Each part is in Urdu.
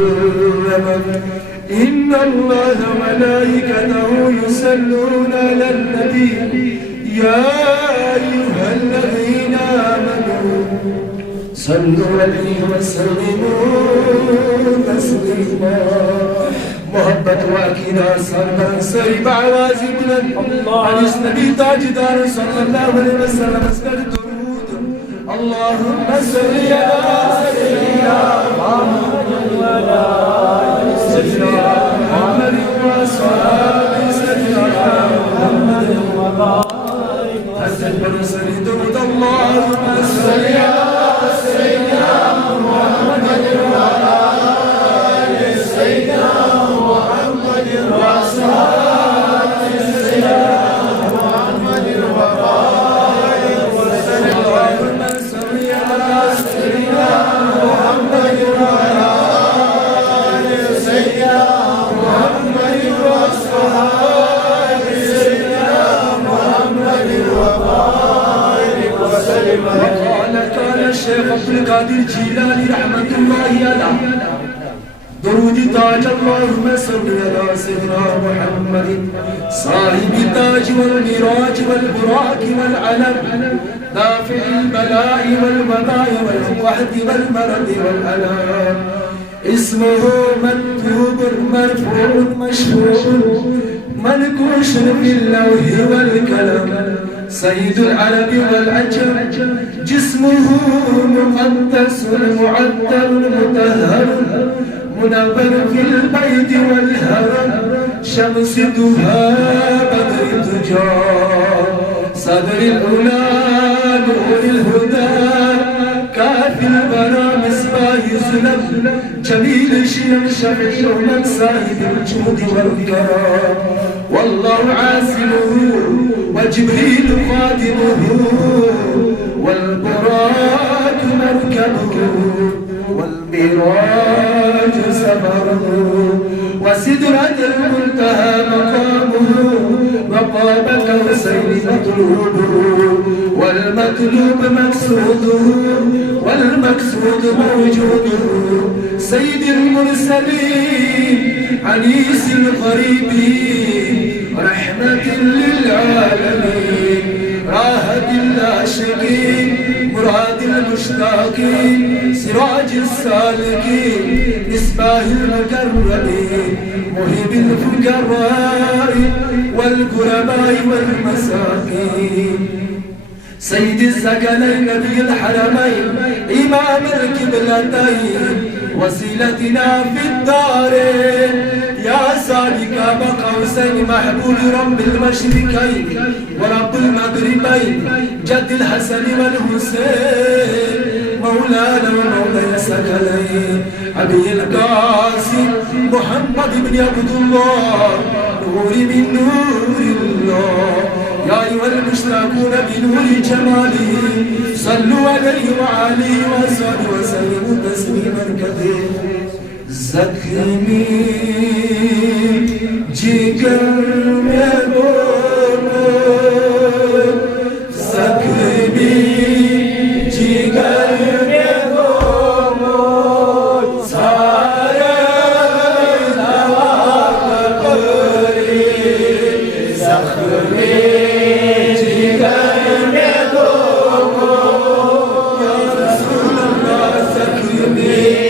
إن الله وملائكته يصلون على النبي يا أيها الذين آمنوا صلوا عليه وسلموا تسليما محبت واكينا صلى سريب عوازي بلند عن النبي تاجدار صلى الله عليه وسلم اسكر درود اللهم صل على سيدنا محمد وعلى سيدنا محمد وصحبه سيدنا محمد وبارك وسلم سري درود اللهم صل على سيدنا محمد وعلى سيدنا محمد وصحبه سيدنا محمد وبارك وسلم اللهم صل على سيدنا محمد وعلى سيدنا محمد وصحبه سيدنا محمد وبارك وسلم. وقال الشيخ عبد القادر الجيلاني رحمة الله عليه درود تاج اللهم صل على سيدنا محمد صاحب التاج والمراج والبراق والعلم دافع البلاء والوباء والوحد والمرض والألام اسمه مكتوب مرفوع مشفوع منقوش في اللوح والكلام سيد العرب والعجم جسمه مقدس معطر مطهر منور في البيت والهرم شمس دها بدر التجار صدر الأولى نور الهدى كافي الورى مصباح سلم جميل شيم شفيع من صاحب الجود والكرم والله عاصمه وجبريل خادمه والبراق مركبه والمراج سفره وسدرة المنتهى مقامه وقاب كوسين مطلوبه والمطلوب مقصوده والمقصود موجوده سيد المرسلين عنيس الغريبين رحمة للعالمين راهد العاشقين مراد المشتاقين سراج السالكين مصباح المكرمين مهب الفقراء والغرباء والمساكين سيد الثقلين نبي الحرمين إمام القبلتين وسيلتنا في الدارين يا سالك بقوسين محبوب رب المشرقين ورب المغربين جد الحسن والحسين مولانا ومولى الثقلين أبي القاسم محمد بن عبد الله نور من نور الله يا أيها المشتاقون بنور جماله صلوا عليه وعليه وصحبه وسلموا تسليما كثيرا زخمی جگر میں بولو زخمی جگر میں بولو سارے دوا کبری زخمی جگر میں بولو یا رسول اللہ زخمی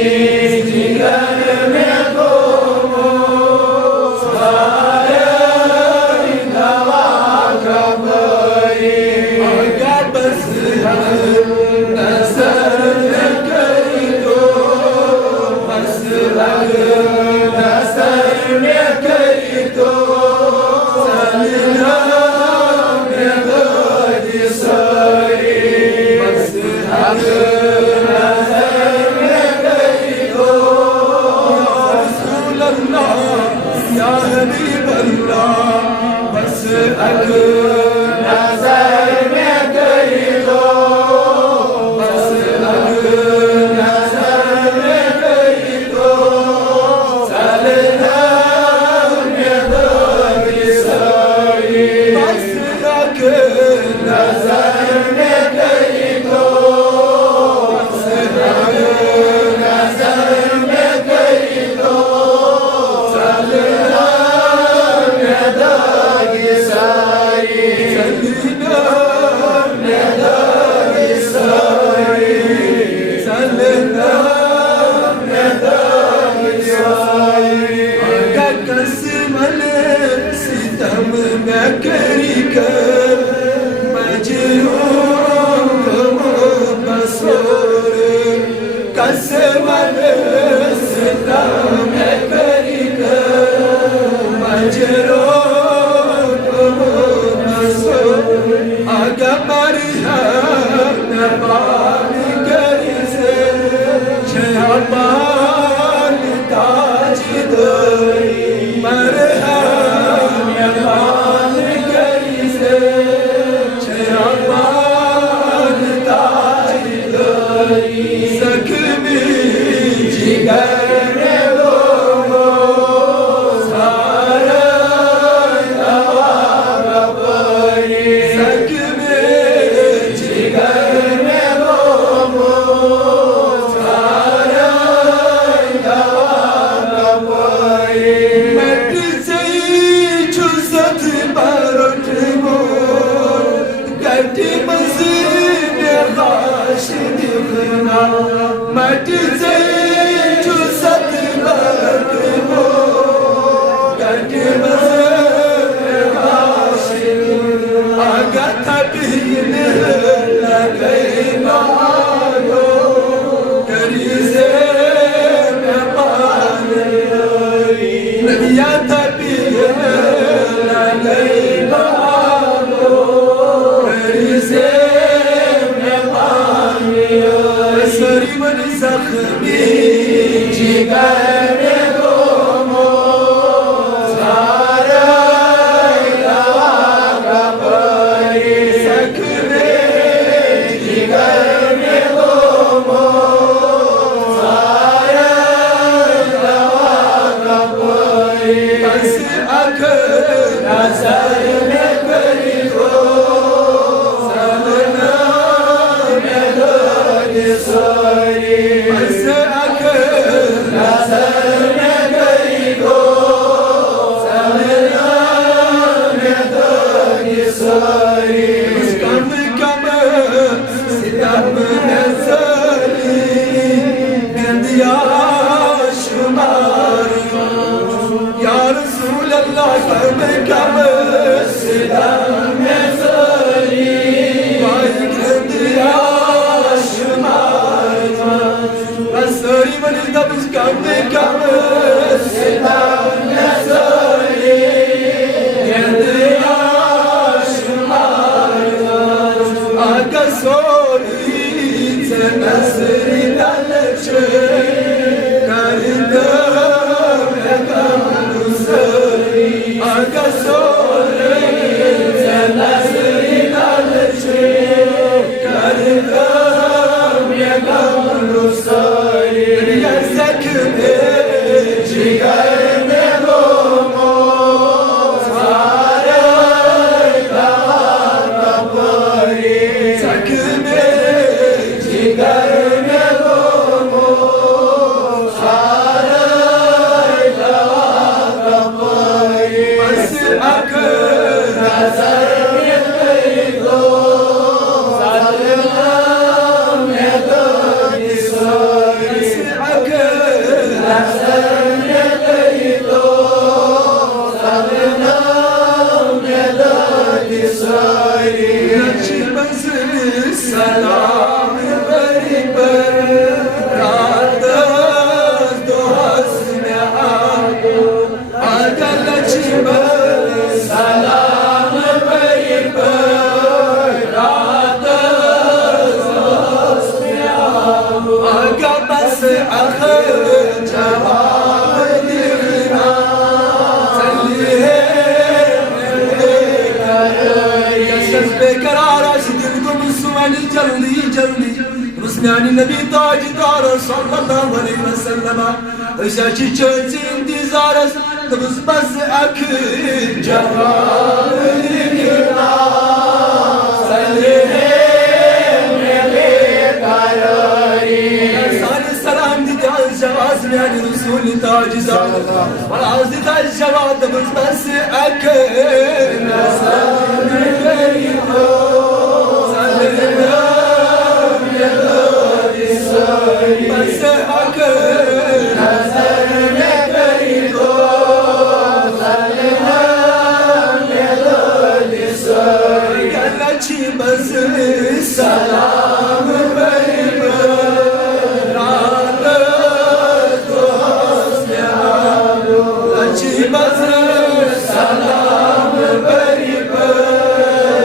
Yani Nebi Tacidar sallallahu aleyhi ve sellem Işaçı çözün dizares Tıbız bazı akın Cemalü likna Salihim Nebi Karari Sali selam dedi al-Cevaz Yani Resulü Tacidar Varazı tal-Cevad Tıbız bazı akın Salihim Salam verip Rahat dost yalu Laçi bazı salam verip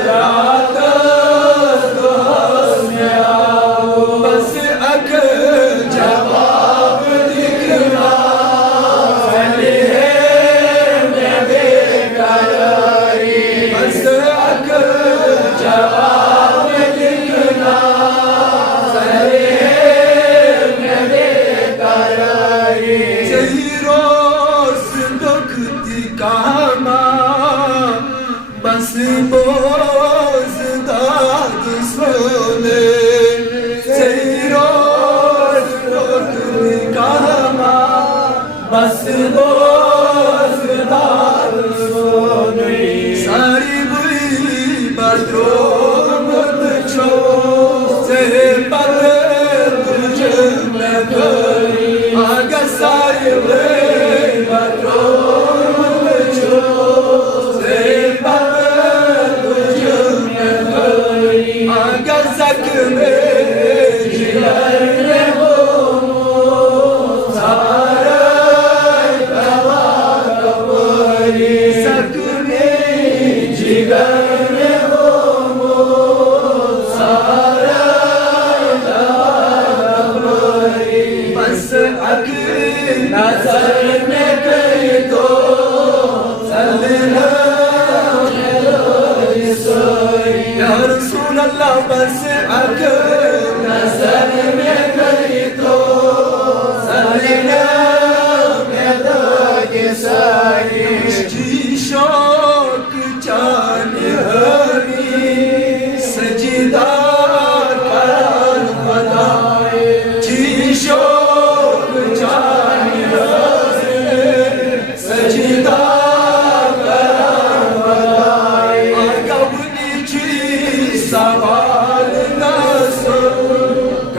Rahat dost yalu Bazı akıl cevap dikna Salihim Nebi Karari Bazı akıl cevap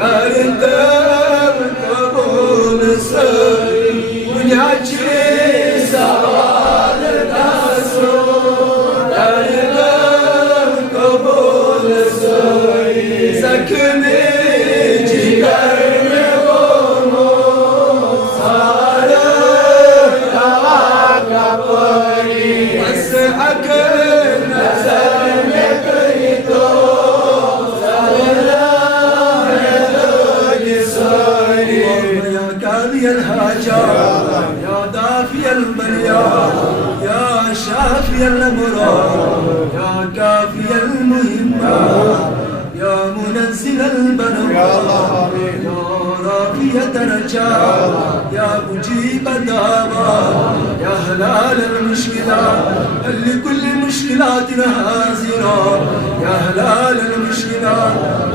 Karın الحاجات يا دافي البليات يا شافي الأمراض يا كافي المهمات يا منزل البلاء يا رافع الدرجات يا مجيب الدعوات يا هلال المشكلات لكل مشكلاتنا حاضرة يا هلال المشكلات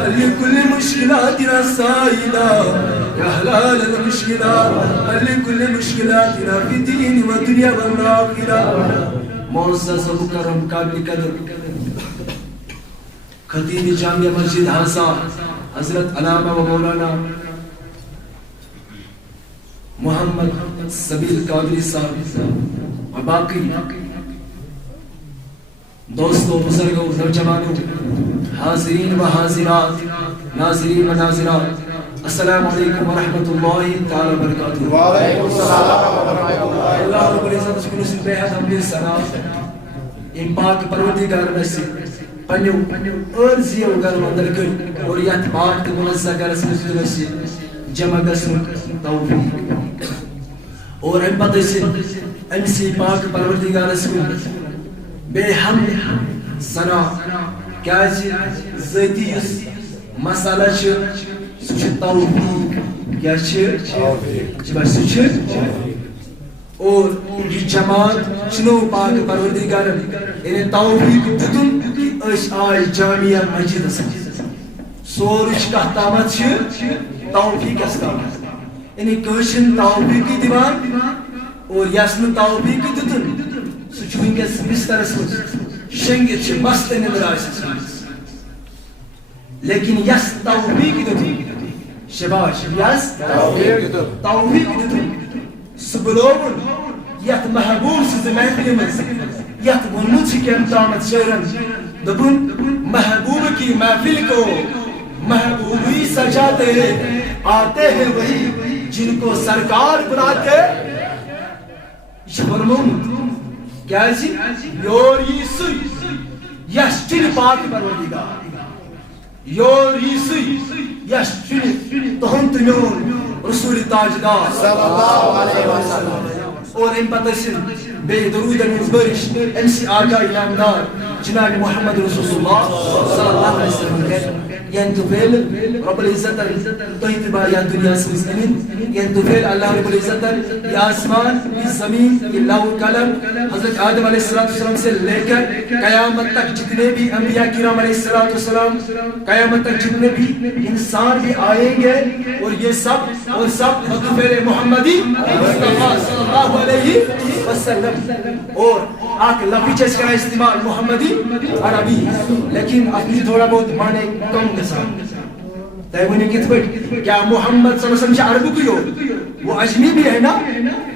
لكل مشكلاتنا سائلة يا هلال المشكلات لكل مشكلاتنا في الدين والدنيا والآخرة. معزز مكرم قابل قدر خطیب جامع مسجد ہاسا حضرت علامہ و مولانا محمد سبیل قادری صاحب و باقی دوستوں بزرگوں نوجوانوں حاضرین و حاضرات ناظرین و ناظرات السلام علیکم ورحمۃ اللہ تعالی وبرکاتہ. وعلیکم السلام ورحمۃ اللہ. اللہ رب العزت سبحانہ سے بے حد حمد ثنا ان پاک پروردگار نے سے پنیو ارزیو گرم اندر کر اور یت پاک تو منزہ گرس مجھے سے جمع گسن توفیق اور ام پتہ سے ام سی پاک پروردگار سے بے حمد ثنا کیا ذاتی مسئلہ چھ سچ توفیق کیا چھ بس چھ اور یہ جماعت چنو پاک پروردگار انہیں توفیق دتن کہ اس آئی جامعہ مسجد سے سورج کا تامت چھ توفیق اس تامت انہیں کوشن توفیق دیوان اور یسن توفیق دتن سچویں کے بستر اس شنگت چھ مست نمراج لیکن یس توفیق دتن شباش یس توفیق دتن سبلوبن یت محبوب سے محفل میں یت ونمت کی امتامت شیرن دبن محبوب کی محفل کو محبوبی سجاتے آتے ہیں وہی جن کو سرکار بناتے فرمون کیا جی یور یسوع یشتن پاک پروردگار یور یسوع یشتن تہنت میون رسول تاجدار صلی اللہ علیہ وسلم اور ام پتہ سن بے درود المزبرش ام سی آقا انعامدار جناب محمد رسول اللہ صلی اللہ علیہ وسلم ینتو فیل رب العزت تحتبا یا دنیا سے زمین ینتو فیل اللہ رب العزت یا آسمان یا زمین یا لاؤ کلم حضرت آدم علیہ السلام سے لے کر قیامت تک جتنے بھی انبیاء کرام علیہ السلام قیامت تک جتنے بھی انسان بھی آئیں گے اور یہ سب مطفیل محمدی مصطفیٰ صلی اللہ علیہ وسلم اور آکھ لفظ اس کا استعمال محمدی عربی لیکن اپنی تھوڑا بہت معنی کم گسان تیونی کتبٹ کیا محمد صلی اللہ علیہ وسلم عربی کو ہو وہ عجمی بھی ہے نا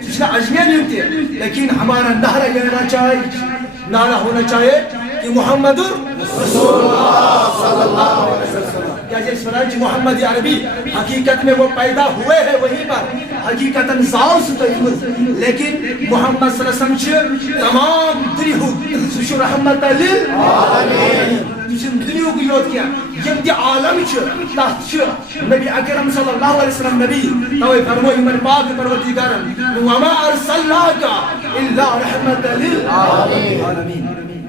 سوچنا عجمی نہیں ہوتی ہے لیکن ہمارا نعرہ کہنا چاہیے نعرہ ہونا چاہیے کہ محمد رسول اللہ صلی اللہ علیہ وسلم کیا جیس فرانچ محمد عربی حقیقت میں وہ پیدا ہوئے ہیں وہیں پر حقیقتاً زاو ستایمت لیکن محمد صلی اللہ علیہ وسلم تمام دنیا سوچو رحمت للعالمین جسن دنیا کو یاد کیا یم دی عالم تحت نبی اکرم صلی اللہ علیہ وسلم نبی توی فرموئی من پاک پروردگارم وما ارسلناک الا رحمت للعالمین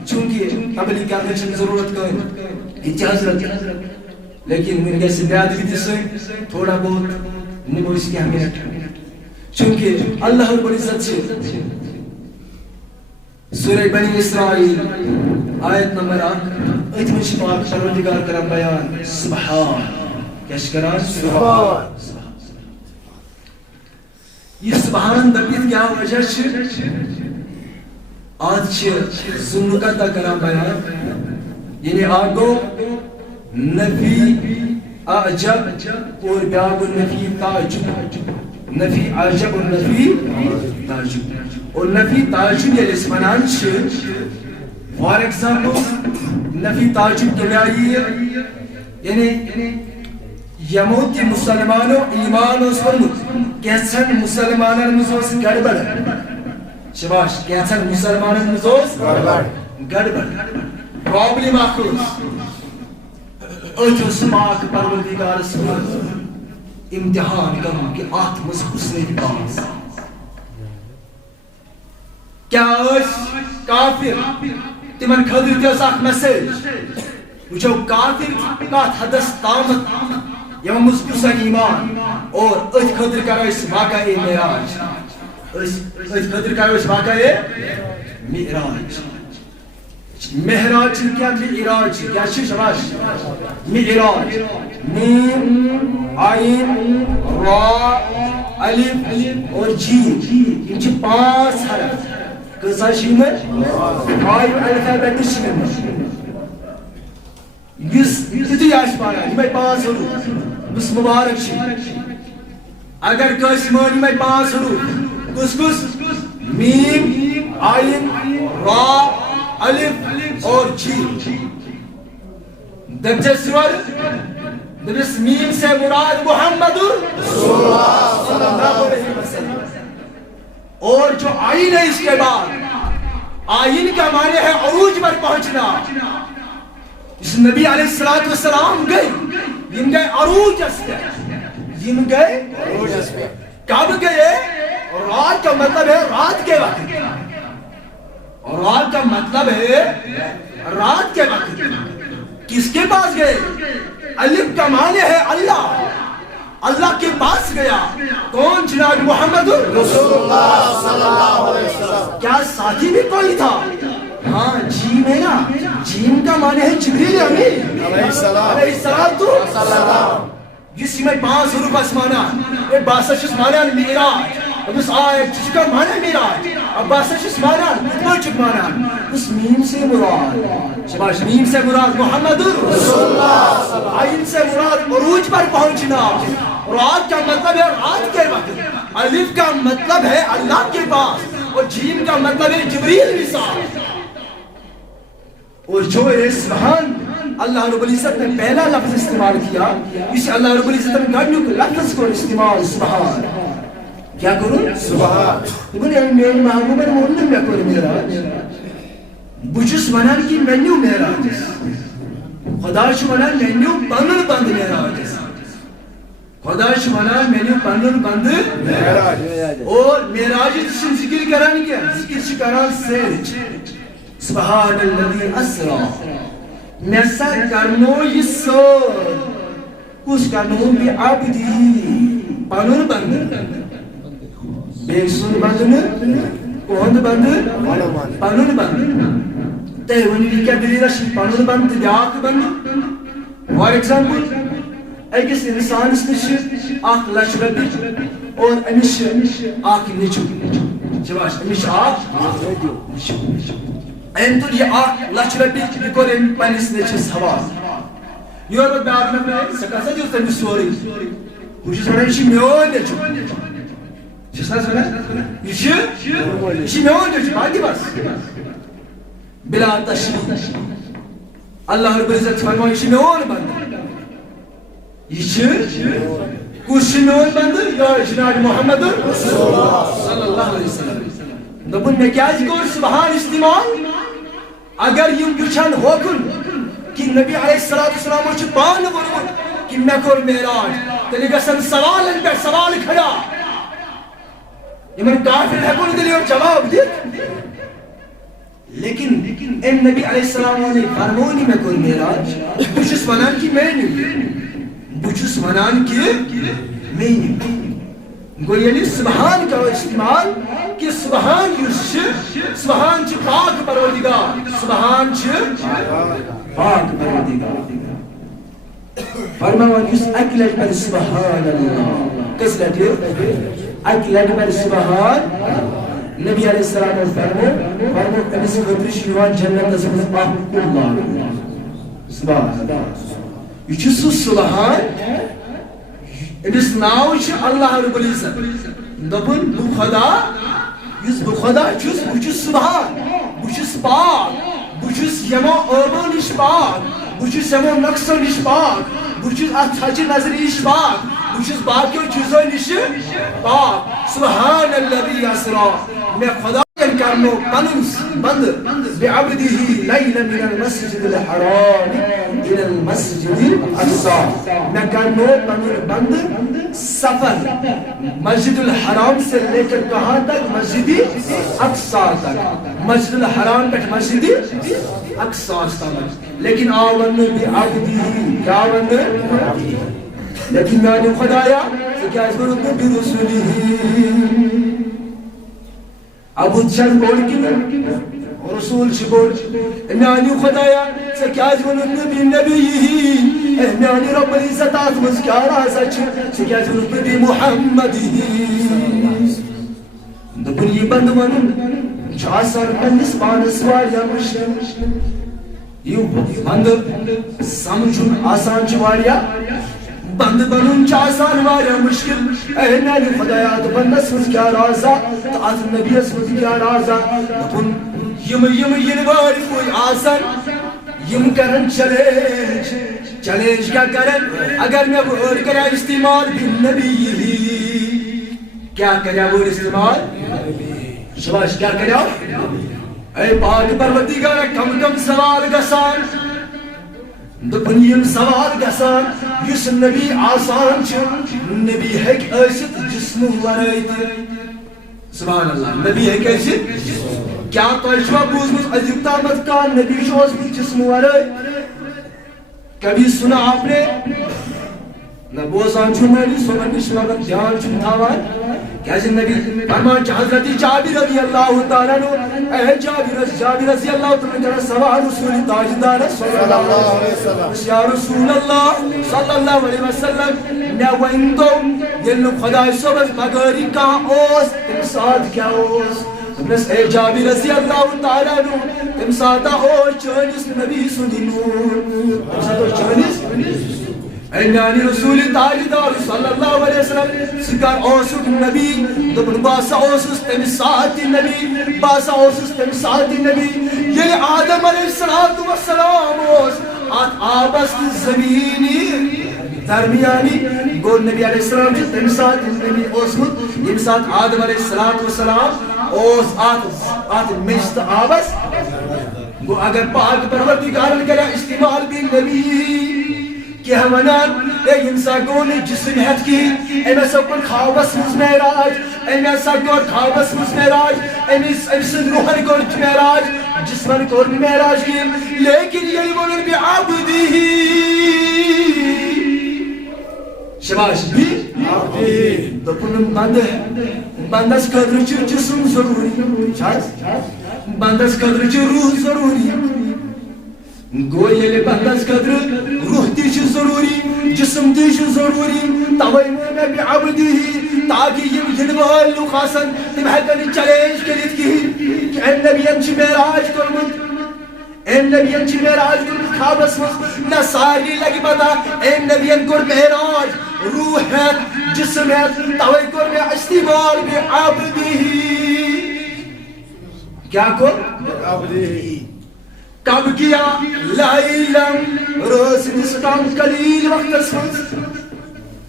چونکہ تبلیغ کرنے کی ضرورت کوئی اجازت لیکن میں نے بیاد بھی سے تھوڑا بہت نموش کی اہمیت چونکہ اللہ رب العزت سے سورہ بنی اسرائیل آیت نمبر 8 اتمن شفاق پروردگار کرم بیان سبحان کیا شکران سبحان یہ سبحان دبیت کیا وجہ چھے آج چھے زنکتا کرم بیان یعنی آگو نفی اعجب اور بیاگ نفی تعجب نفی اعجب اور نفی تعجب اور نفی تعجب یہ لسمنان چھے فار ایگزامپل نفی تعجب کے لئے یعنی یموتی مسلمانوں ایمان اس پر کیسن مسلمانوں مزوس گڑبڑ شباش کیسن مسلمانوں مزوس گڑبڑ پرابلم آخوز اجو سماک پروردگار سماک امتحان کروں کہ ات مز حسن باز کیا کافر تمن خاطر تہ اخ میسیج وچھو کافر کت حدس تامت یم مز کسن ایمان اور ات خاطر کرو اس واقعہ معراج ات خاطر کرو اس واقعہ معراج مہراج کیا معراج کیا شراش معراج میم عین را الف اور جیم یہ 5 حرف کسا شیم آئی الفابیٹ شیم یس تیتی آش پانا یہ 5 حروف بس مبارک شیم اگر کس مانی میں 5 حروف کس کس میم عین را الف اور جیم درجہ سور درس میم سے مراد محمد رسول اللہ صلی اللہ علیہ وسلم اور جو آئین ہے اس کے بعد آئین کا معنی ہے عروج پر پہنچنا اس نبی علیہ السلام گئے یم گئے عروج اس پہ یم گئے عروج اس پہ کب گئے رات کا مطلب ہے رات کے وقت اور رات کا مطلب ہے رات کے وقت کس کے پاس گئے الف کا معنی ہے اللہ اللہ کے پاس گیا کون جناب محمد رسول اللہ صلی اللہ علیہ وسلم کیا ساتھی بھی کوئی تھا ہاں جیم ہے نا جیم کا معنی ہے جبریل امین علیہ السلام جس میں 5 حروف اسمانا اے باسش اسمانا معراج اس آیت جس کا معنی معراج اب باسش اسمانا اتنا چک معنی اس میم سے مراد شباش میم سے مراد محمد رسول اللہ عین سے مراد عروج پر پہنچنا رات کا مطلب ہے رات کے وقت الف کا مطلب ہے اللہ کے پاس اور جیم کا مطلب ہے جبریل وصال اور جو سبحان اللہ رب العزت نے پہلا لفظ استعمال کیا اس اللہ رب العزت نے گاڑیوں کے لفظ کو استعمال سبحان کیا کروں سبحان بولے میری محبوب مولن میں کوئی معراج بچس ونان کی مینیو معراج خدا چھ ونان مینیو بندن بند معراج خدا چھ ونان مینیو بندن بند معراج اور معراج چھ ذکر کران کیا ذکر چھ کران سیرچ سبحان الذي اسرا نسا کرنو یہ سور کچھ کرنو بھی عبدی پانون بند بے سن بندن کوہند بند پانون بند تے ونی کیا دلی رشی پانون بند دیاک بند فار ایگزامپل ایکس انسان اس نش آخ لچ ربی اور انش آخ نچو چواش انش آخ نچو اینتو یہ آخ لچ ربی بکر ان پانیس نیچس ہوا یور بات بیاک نفر سکاسا جو تنی سوری کچھ سوڑا انشی میون نیچو چسنا سوڑا انشی میون نیچو باقی بس بلا تشریح اللہ رب العزت فرمائے انشی میون بند یہ کچھ میون بند یا جناب محمد صلی اللہ علیہ وسلم دبن میں کیا جکور سبحان استعمال اگر یم گچھن ہوکن کہ نبی علیہ السلام چھ پان ورمت کہ میں کور معراج تیلی گسن سوالن پر سوال کھڑا یمن کافر ہکن دلی اور جواب دیت لیکن ان نبی علیہ السلام نے فرمونی میں کور معراج بچس ونان کی میں نہیں بچس ونان کی میں نہیں گو یعنی سبحان کا استعمال کہ سبحان یوش سبحان چھ پاک پروردگار سبحان چھ پاک پروردگار فرماوان یوس اکلت پر سبحان اللہ کس لٹی اکلت پر سبحان نبی علیہ السلام فرمو انس خطرش یوان جنت اسمت پاک اللہ سبحان اللہ یہ چھ سبحان امس ناو چھ اللہ رب العزت دبن بو خدا یس بو خدا چھس بچس سبحان بچس پاک بچس یمو اوبو نش پاک بچس یمو نقصو نش پاک بچس اتھاچ نظر نش پاک بچس باقیو چیزو نش پاک سبحان الذی اسرا میں خدا کرنو پنن بند بعبده لیلا من المسجد الحرام الى المسجد الاقصى میں کرنو پنن بند سفر مسجد الحرام سے لے کر کہاں تک مسجد اقصی تک مسجد الحرام تک مسجد اقصی تک لیکن آون بعبده کیا ون لیکن میں نے خدایا کہ اس پر برسوله ابو چند بول کی رسول شبول میانی خدایا سکیاز ون نبی نبی میانی رب العزت آتمز کیا رازا سکیاز ون نبی محمد دبن یہ بند ون چاسر پنس پانس واریا مشکل یہ بند سمجھن آسان چواریا بند بنون چاسان واریا مشکل اے میانی خدایات بندس مز کیا رازا تاعت نبی اس مز کیا رازا دبن یم ینواری کوئی آسان یم کرن چلیج کیا کرن اگر میں وہ کرا استعمال بالنبی کیا کرا وہ استعمال شباش کیا کرا اے پاک پروردگار کم کم سوال گسان دپن یم سوال گسان یس نبی آسان چھ نبی ہیک ایست جسم ورائیت سبحان اللہ نبی ہیک ایست کیا تو اشوا بوزمت عزیب تامت کا نبی شوز بھی جسم ورائی کبھی سنا آپ نے نبوزان چھوڑی سنن نشمت دھیان چھن تھاوان کیسے نبی فرمان حضرت جابر رضی اللہ تعالیٰ نو اے جابر رضی اللہ تعالیٰ سوا رسول تاجدار صلی اللہ علیہ وسلم یا رسول اللہ صلی اللہ علیہ وسلم نوائندو یلو خدا صبت مگری کا اوس تمساد کیا اوس بس اے جابر رضی اللہ تعالیٰ نو تمسادہ اوس چونس نبی سنی نور تمسادہ چونس اے میانی رسول تاجدار صلی اللہ علیہ وسلم سکار اوسک نبی دبن باسا اوسس تمسات نبی باسا اوسس تمسات نبی یلی آدم علیہ السلام اوس آبست زمینی درمیانی گو نبی علیہ السلام چھ تمسات نبی اوسمت یم سات آدم علیہ السلام اوس آت مجد آبست گو اگر پاک پروردگار کرا استعمال بھی نبی کہ ہمانان اے انسان کو نے جسم ہت کی اے میں سب کو خوابس مز معراج اے میں سب کو خوابس مز معراج اے میں سن روحن کو معراج جسمن کو معراج کی لیکن یہ من بعبده شباش بھی دپن بندس قدر چھ جسم ضروری بندس قدر چھ روح ضروری گو یلی بندس قدر روح تیش ضروری جسم تیش ضروری توائی میں بعبده تاکہ یم جنوال لوگ آسن تم ہیکن چلیج کلیت کی کہ اے نبیان چھ معراج کرمت اے نبیان چھ معراج کرمت خوابس مز نہ ساری لگی پتا اے نبیان کر معراج روح ہے جسم ہے توائی کر میں استعمال بعبده کیا کر بعبده کب کیا لائلم روز نسکام قلیل وقت اسمت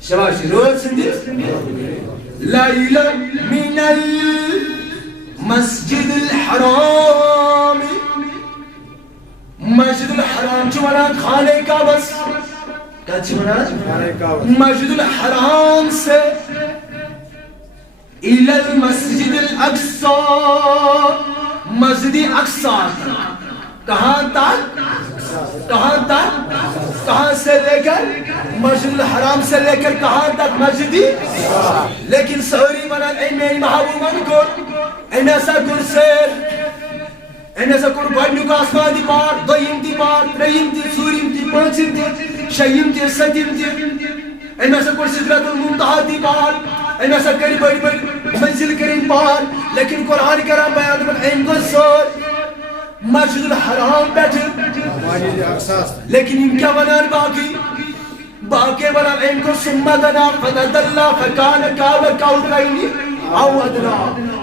شباشی روز نسکام لائلم من المسجد الحرام مسجد الحرام چونان خانے کا بس کیا چونان مسجد الحرام سے الى المسجد الاقصى مسجد اقصى کہاں تک کہاں سے لے کر مسجد الحرام سے لے کر کہاں تک مسجدی لیکن سوری منان اے میری محبوبان کو اے میسا کر سیر اے میسا کر گوڑنیو کا آسمان دی پار دویم دی پار تریم دی سوریم دی پانچیم دی شیم دی ستیم دی اے میسا کر صدرت المنتحہ دی پار اے میسا کری بڑی بڑی منزل کریں پار لیکن قرآن کرام بیان من این کو سور مسجد الحرام بیٹھے لیکن ان کیا بنان باقی بنان ان کو سمتنا فدد اللہ فکان کعب کعودرینی او ادنا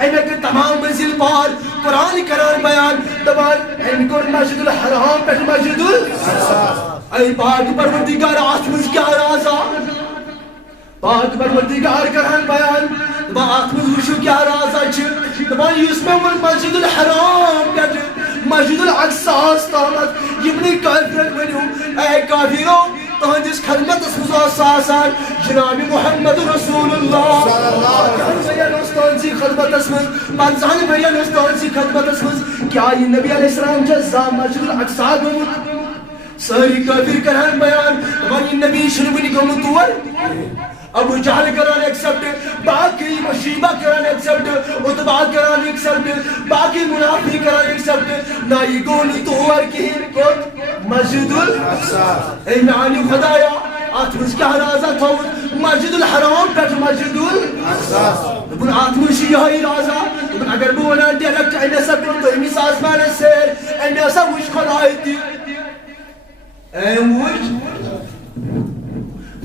ان کے تمام منزل پار قرآن کران بیان دبان ان کو مسجد الحرام بیٹھے مسجد الحرام اے پاک پروردگار آسمز کیا رازا پاک پروردگار کران بیان دبا آسمز وشو کیا رازا چھے دبا دپان یس میں ون مسجد الحرام پہ مسجد الاقصی تامت یمنی کافرن ونیو اے کافرو تہندس خدمتس مز آسان جناب محمد رسول اللہ 50 ؤرین تہنسی خدمتس مز 50 ؤرین تہنسی خدمتس مز کیا یہ نبی علیہ السلام جزا مسجد الاقصی گومت ساری کافر کران بیان دپان یہ نبی شنونی گومت تور ابو جہل کران ایکسپٹ باقی مشیبہ کران ایکسپٹ عتبہ کران ایکسپٹ باقی منافقی کران ایکسپٹ نا یہ گونی تور کہین کت مسجد الاقصی اے میانی خدایا آتمس کیا رازہ تھوت مسجد الحرام پہ مسجد الاقصی دپن آتمس یہ رازہ دپن اگر بہ ونان ڈائریکٹ امہ سا کر تو امس آسمان سیر امہ سا وچ خدائی تی وچ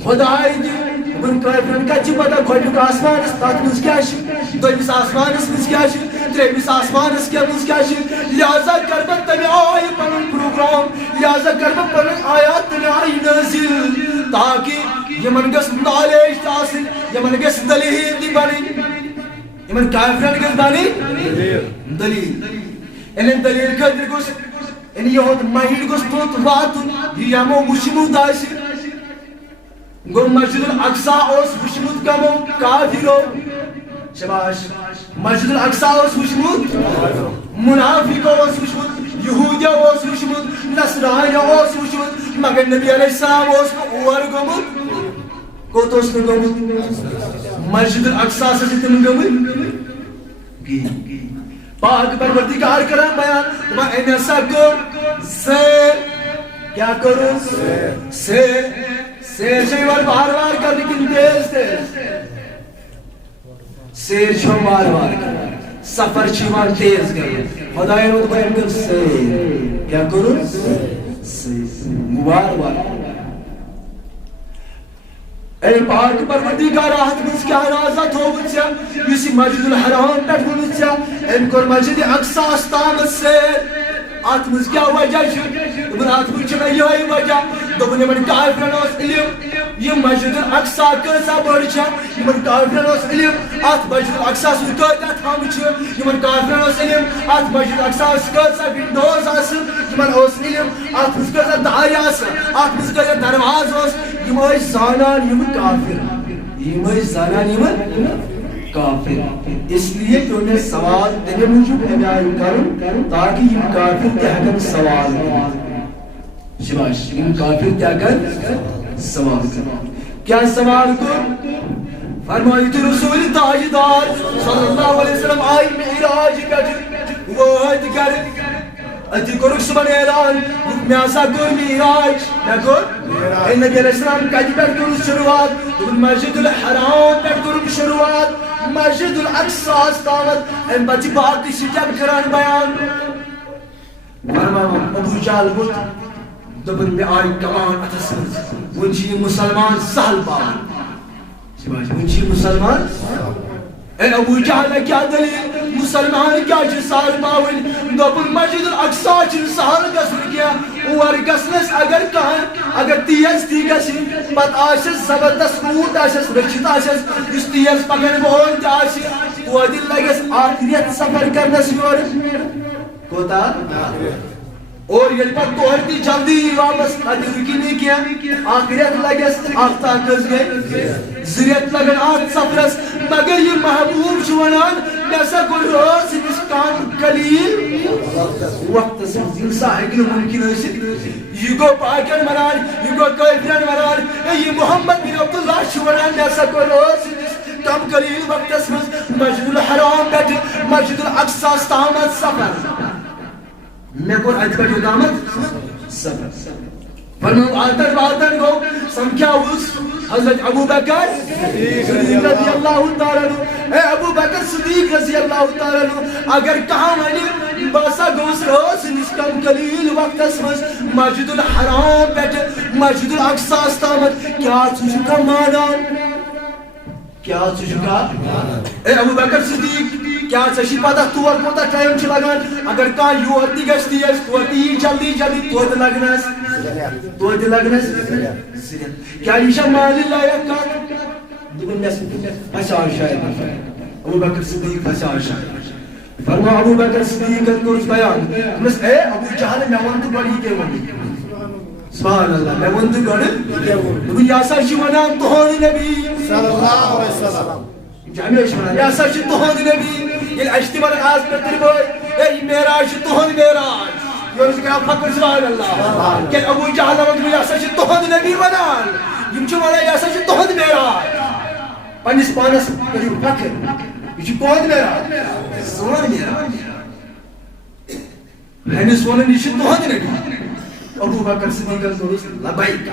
خدائی تی دپن کافرن کتہ پتہ گۄڈنیُک آسمانس تتھ منٛز کیاہ چھُ دوٚیمِس آسمانس منٛز کیاہ چھُ ترٛیٚیمِس آسمانس منٛز کیاہ چھُ لہذا کر بہٕ تمہِ آیہِ پنُن پروگرام لہذا کر بہٕ پنٕنۍ آیات تمہِ آیہِ نٲزِل تاکہِ یمن گژھِ نالیج تہِ آسٕنۍ یمن گژھِ دلیٖل تہِ بنٕنۍ یمن کافرن گژھِ بنٕنۍ دلیٖل ییٚلہِ دلیٖل خٲطرٕ گوٚژھ یعنی یہُنٛد مایِنٛڈ گوٚژھ توٚت واتُن یہِ یمو وُچھمُت آسہِ گو مسجد الاقصی اوس وچھمت کمو کافرو شباش مسجد الاقصی اوس وچھمت منافقو اوس وچھمت یہودیو اوس وچھمت نصرانیو اوس وچھمت مگر نبی علیہ السلام اوس اور گومت کوت اوس گومت مسجد الاقصی سے تم گومت پاک پروردگار کران بیان ما انسا کو سیر کیا کرو سیر سیر چھوار بار بار کرنے کی تیز تیز سیر چھو بار بار کرنے سفر چھوار تیز کرنے خدای رو دبائیم کر سیر کیا کرو سیر بار بار اے پاک پروردگار آہت منز کیا رازت ہو بچیا یسی مسجد الحرام پیٹ ہو بچیا ان کور مسجد اقصی استامت سیر آت منز کیا وجہ چھو دبن آت منز چھنا یہی وجہ دبن یمن کافرن اوس علم یہ مسجد الاقصی کیسا بڑ چھا یمن کافرن اوس علم آت مسجد الاقصی سو کیسا تھام چھو یمن کافرن اوس علم آت مسجد الاقصی سو کیسا ونڈوز آس یمن اوس علم آت منز کیسا داری آس آت منز کیسا درواز اوس یم ٲسۍ زانان یم کافر یم ٲسۍ زانان یم کافر اس لیے کہ انہیں سوال تمہیں موجود بیان کروں تاکہ یہ کافر تہ ہیکن سوال کرن شباش یہ کافر تہ ہیکن سوال کرن کیا سوال کو فرمائیت رسول تاجدار صلی اللہ علیہ وسلم آئی معراج پہ وحد کر اتی کرک صبح اعلان میں آسا کر معراج نہ کر نبی علیہ السلام کدی پہ کرک شروعات مسجد الحرام پہ کرک شروعات مسجد الاقصی استامت ام بچی باقی سٹیپ کران بیان فرمایا ابو جہل گوت دبن میں آئی کمان اتس منز ونچی مسلمان سہل پاون ونچی مسلمان اے ابو جہل کیا دلیل مسلمان کیا چھ سہل پاون دبن مسجد الاقصی چھ سہل گژھن کیا اور گژھنس اگر کہاں اگر تیز تی گژھِ پت آسس زبردست روٹ آسس رچھت آسس اس تیز پکن وول تہ آسہِ توتہِ لگس اکھ رٮ۪تھ سفر کرنس یور کوتا اور ییٚلہِ پتہٕ تورٕ تہِ جلدی یی واپس اتہِ رُکہِ نہٕ کینٛہہ اکھ رٮ۪تھ لگس ہفتہ کٔژ گٔے 2 رٮ۪تھ لگن اتھ سفرس مگر یہ محبوب چھُ ونان مےٚ ہسا کوٚر رٲژ أمِس کم قلیٖل وقتس منٛز انسان ہیٚکہِ نہٕ ممکن ٲسِتھ یہ گو باقین ونان یہ گو کٲفرن ونان یہ محمد بن عبداللہ چھُ ونان مےٚ ہسا کوٚر رٲژ أمِس کم قلیٖل وقتس منٛز مسجد الحرام پٮ۪ٹھ مسجد الاقصی تامتھ سفر میں کو اتھ پہ اقامت سفر فرمایا آتن واتن گو سمکھیا اس حضرت ابو بکر صدیق رضی اللہ تعالیٰ عنہ اے ابو بکر صدیق رضی اللہ تعالیٰ عنہ اگر کہاں ونی باسا گوس روز نس کم قلیل وقت اسمس مسجد الحرام پیٹ مسجد الاقصی استامت کیا چکا مانان کیا چکا اے ابو بکر صدیق کیا چشی پتہ تور کوتا ٹائم چھ لگان اگر کا یور تی گژھِ تیز تور تی جلدی جلدی توتہِ لگنس کیا یہ چھا مان لایق کتھ دپن مےٚ پھسیو شاید ابو بکر صدیق پھسیو شاید فرما ابو بکر صدیق کو اس بیان بس اے ابو جہل میں ونت گڑی کے ونی سبحان اللہ میں ونت گڑ وہ یا سا شونا تو نبی صلی اللہ علیہ وسلم جامع شونا یا سا تو نبی یہ اجتماع آز پر تربوی اے معراج تو معراج یہ کہ فکر سبحان اللہ کہ ابو جہل ونت یا سا تو نبی ونان یم چھ ولا یا سا تو معراج پنس پانس کریو فکر یہ کون معراج سون معراج میں سون یہ تہد نبی ابو بکر صدیق کو لبیک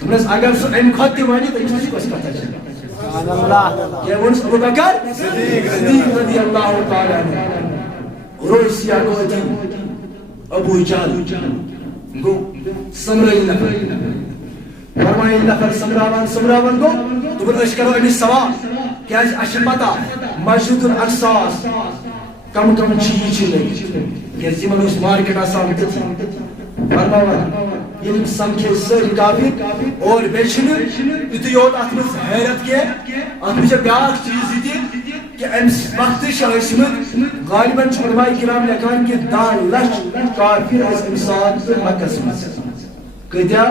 تمس اگر سو ام کھت ونی تو اس کو کتا سبحان اللہ یہ ونس ابو بکر صدیق رضی اللہ تعالی عنہ روسیا کو دی ابو جہل گو سمرا نفر فرمائے نفر سمراوان گو تو اس کرو ابھی سوال کیا اچھ پتہ مسجد الاقصی کم کم چیز لگی کہ من اس مارکیٹ آسان تھی فرماوان یہ سمکھے ساری کافر اور بیچن اتو یوت ات مز حیرت کے ات مجھے بیاکھ چیز یہ کہ امس وقت شاہشمت غالباً علماء کرام لکھان کہ 10 لچھ کافر از انسان مکہ مز کتیا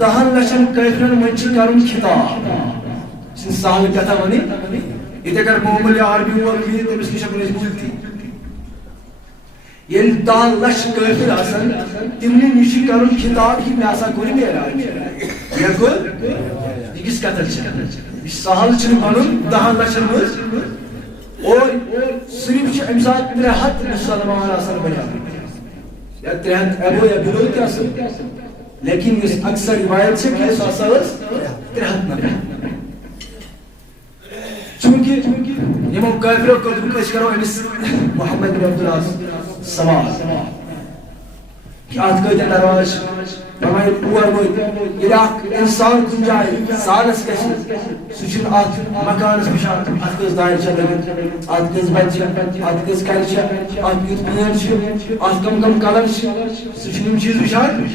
10 لچھن کافرن من چھ کرن خطاب سہل کتھا ونی یہ اگر معمولی عربی اور بھی تمس کی شکل بولتی یہ 10 لچھ کافر آسن تمنے نشی کرن خطاب کی میں آسا کوئی معراج یہ کو یہ کس کتھا چھ سہل چھ بنن 10 لچھن مز اور صرف چھ امسات 3 مسلمان آسن بنیا یا 3 ابو یا بلو کیا سن لیکن اس اکثر روایت سے کہ ساساس 3 نفر چونکہ یمو کافروں کو دکش کرو امس محمد بن عبداللہ سوال کہ آت کوئی دراج فرمائے پور گوئی یہ انسان کن جائے سالس کسی سچن آت مکانس بشان آت کس دائر چلے آت کس بچ آت کس کلچ آت کس پینچ آت کم کم کلرچ سچن چیز بشان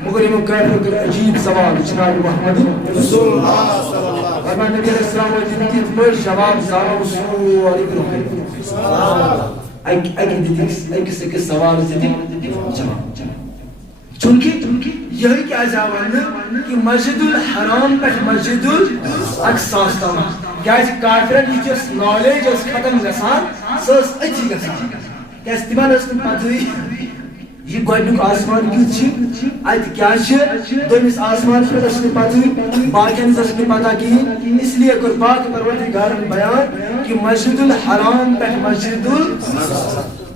مگر یہ کافروں کو عجیب سوال جناب محمد رسول اللہ صلی اللہ علیہ وسلم فرمائے نبی علیہ السلام وجہ پر جواب زارو سو علیکم ایک سوال جواب چونکہ یہی کیا جاوان کہ مسجد الحرام پر مسجد الاقصی تام کیا کافرن یہ جس نالج اس ختم گسان سس اچھی گسان کیا استعمال اس پتہ یہ گوڈنک آسمان کیت ات کیا دویمس آسمان پر اس پتہ باقین اس پتہ کی اس لیے کر پاک پروردگار بیان کہ مسجد الحرام پر مسجد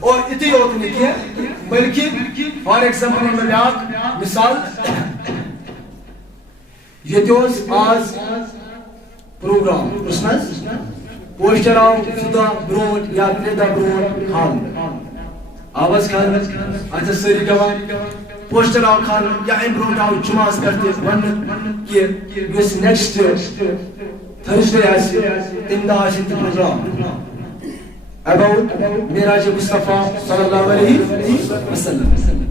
اور اتی ہوت نہیں کہ بلکہ فار ایگزامپل میں بیاکھ مثال یہ دوز آز پروگرام اس میں پوسٹر آو صدا برونٹ یا پریدہ برونٹ خان آواز خان آج سری گوان پوسٹر آو خان یا برونٹ آو جمعہ کرتے ون کہ اس نیکسٹ تھرسڈے آسی تندہ آسی پروگرام about معراج مصطفیٰ صلی اللہ علیہ وسلم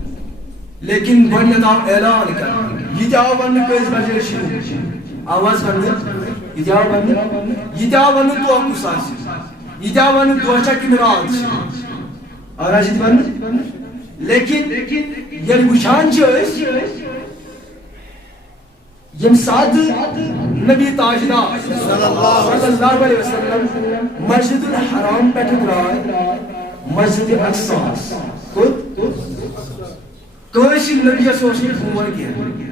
لیکن گوڑنیت آپ اعلان کر یہ آو بند کس بجے شروع آواز بند یہ آو بند یہ آو بند تو آپ ساسی یہ آو بند تو اچھا کی مراد آراجت بند لیکن یہ مشان چیز یم ساتھ نبی تاجدار صلی اللہ علیہ وسلم مسجد الحرام پہ درائے مسجد الاقصی خود کوئی نبی سوچ نے فون کیا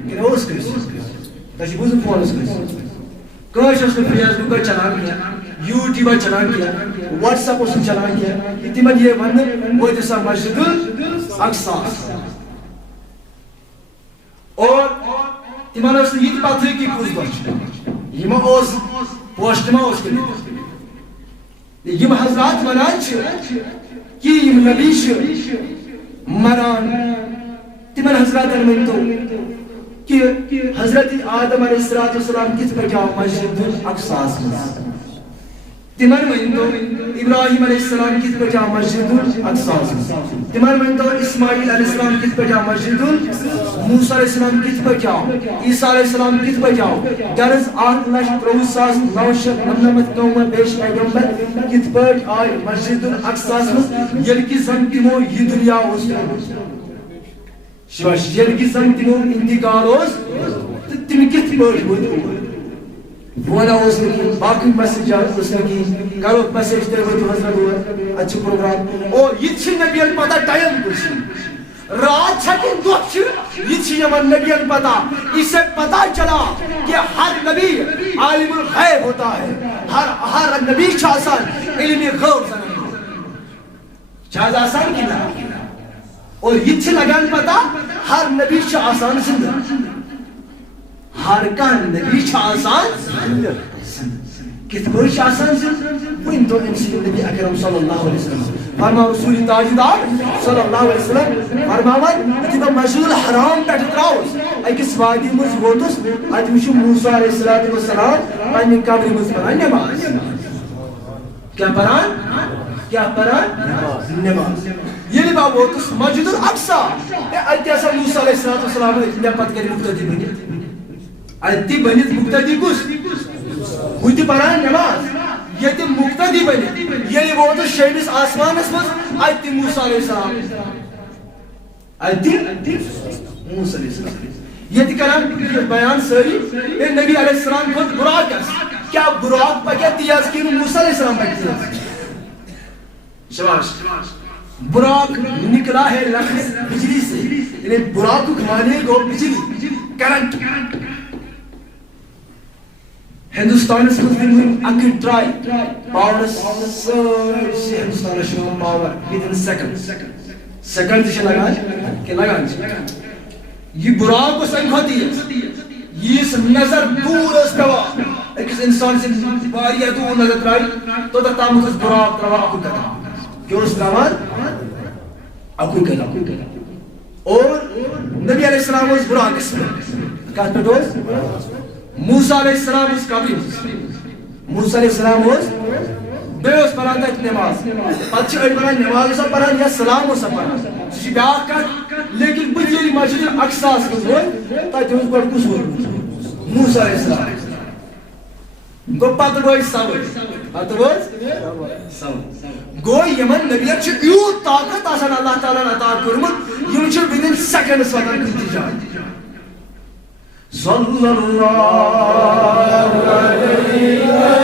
کہ اس کس تجھے فون اس کوئی اس نے فیس بک چلان کیا یوٹیوب چلان کیا واٹس ایپ اس چلان کیا اتمن یہ ون وہ جیسا مسجد الاقصی اور تمہن اس یہ پتہ کی کس بچ یہ اس پوسٹ ما اس یہ حضرات ونان کہ یہ نبی مران تمہن حضرات ورنتو کہ حضرت آدم علیہ السلام کس پہ کیا مسجد الاقصی تمن ونتو ابراہیم علیہ السلام کت پہ مسجد الاقصی تمن ونتو اسماعیل علیہ السلام کت پہ مسجد موسیٰ علیہ السلام کت پہ عیسیٰ علیہ السلام کت پہ غرض 8,23,999 بیش پیغمبر کت پہ آئی مسجد الاقصی مز یل کی زن تمو یہ دنیا اس شباش یل کی زن تمو انتقال اس تم کت پہ وانا اس نے باقی میسج اس نے کرو میسج دے وہ حضرت ہوا اچھا پروگرام اور یہ چھ نبی پتہ ٹائم کچھ رات چھکن دو یہ چھ یمن نبی پتہ اس سے پتہ چلا کہ ہر نبی عالم الغیب ہوتا ہے ہر نبی آسان علم غیب چاہز آسان کی نہ اور یہ چھ لگان پتہ ہر نبی آسان زندہ ہر کان نبی آسان کت پہ آسان ون تو نبی اکرم صلی اللہ علیہ وسلم فرما رسول تاجدار صلی اللہ علیہ وسلم فرماون اتہ بہ مسجد الحرام پہ تراوس اکس وادی مز ووتس ات وچھ موسیٰ علیہ السلام پنہ قبر مز پران نماز کیا پران نماز یل بہ ووتس مسجد الاقصی اتہ ہسا موسیٰ علیہ السلام مے پتہ کر مقتدی بنت اتہ بنت مقتدی کس ہوتی پران نماز یہ مقتدی بنت یل ووت شیمس آسمانس مز اتہ موسیٰ علیہ السلام اتہ موسیٰ علیہ السلام یہ کران بیان ساری نبی علیہ السلام خود براق کیا براق پکے تیز کی موسیٰ علیہ السلام پکے شباش براق نکلا ہے لفظ بجلی سے یعنی براق معنی گو بجلی کرنٹ ہندوستان سے اکر ٹرائی پاور سارے ہندوستان شو پاور ودن سیکنڈ تھی لگان کہ لگان یہ براق اس امہ کھوتی ہے یہ نظر دور اس پوا ایک انسان سے واریہ دور نظر ترائی تو تام اس براق تروا اکو کتا کیوں اس تراوان اکو کتا اور نبی علیہ السلام اس براق اس میں کہت پہ دوست موسیٰ علیہ السلام اس قبری موسیٰ علیہ السلام اس بے اس پران تک نماز پتہ چھے پران نماز اسا پران یا سلام اسا پران چھے بیاق کر لیکن بجلی مسجد الاقصی اس ہوئی تا جنس پر کس ہوئی موسیٰ علیہ السلام گو پتہ گوئی سوئی پتہ گوئی سوئی گوئی یمن نبیت چھے ایوت طاقت آسان اللہ تعالیٰ عطا کرمت یم چھے ودن سیکنڈ سواتن کتی جائے صلی اللہ علیہ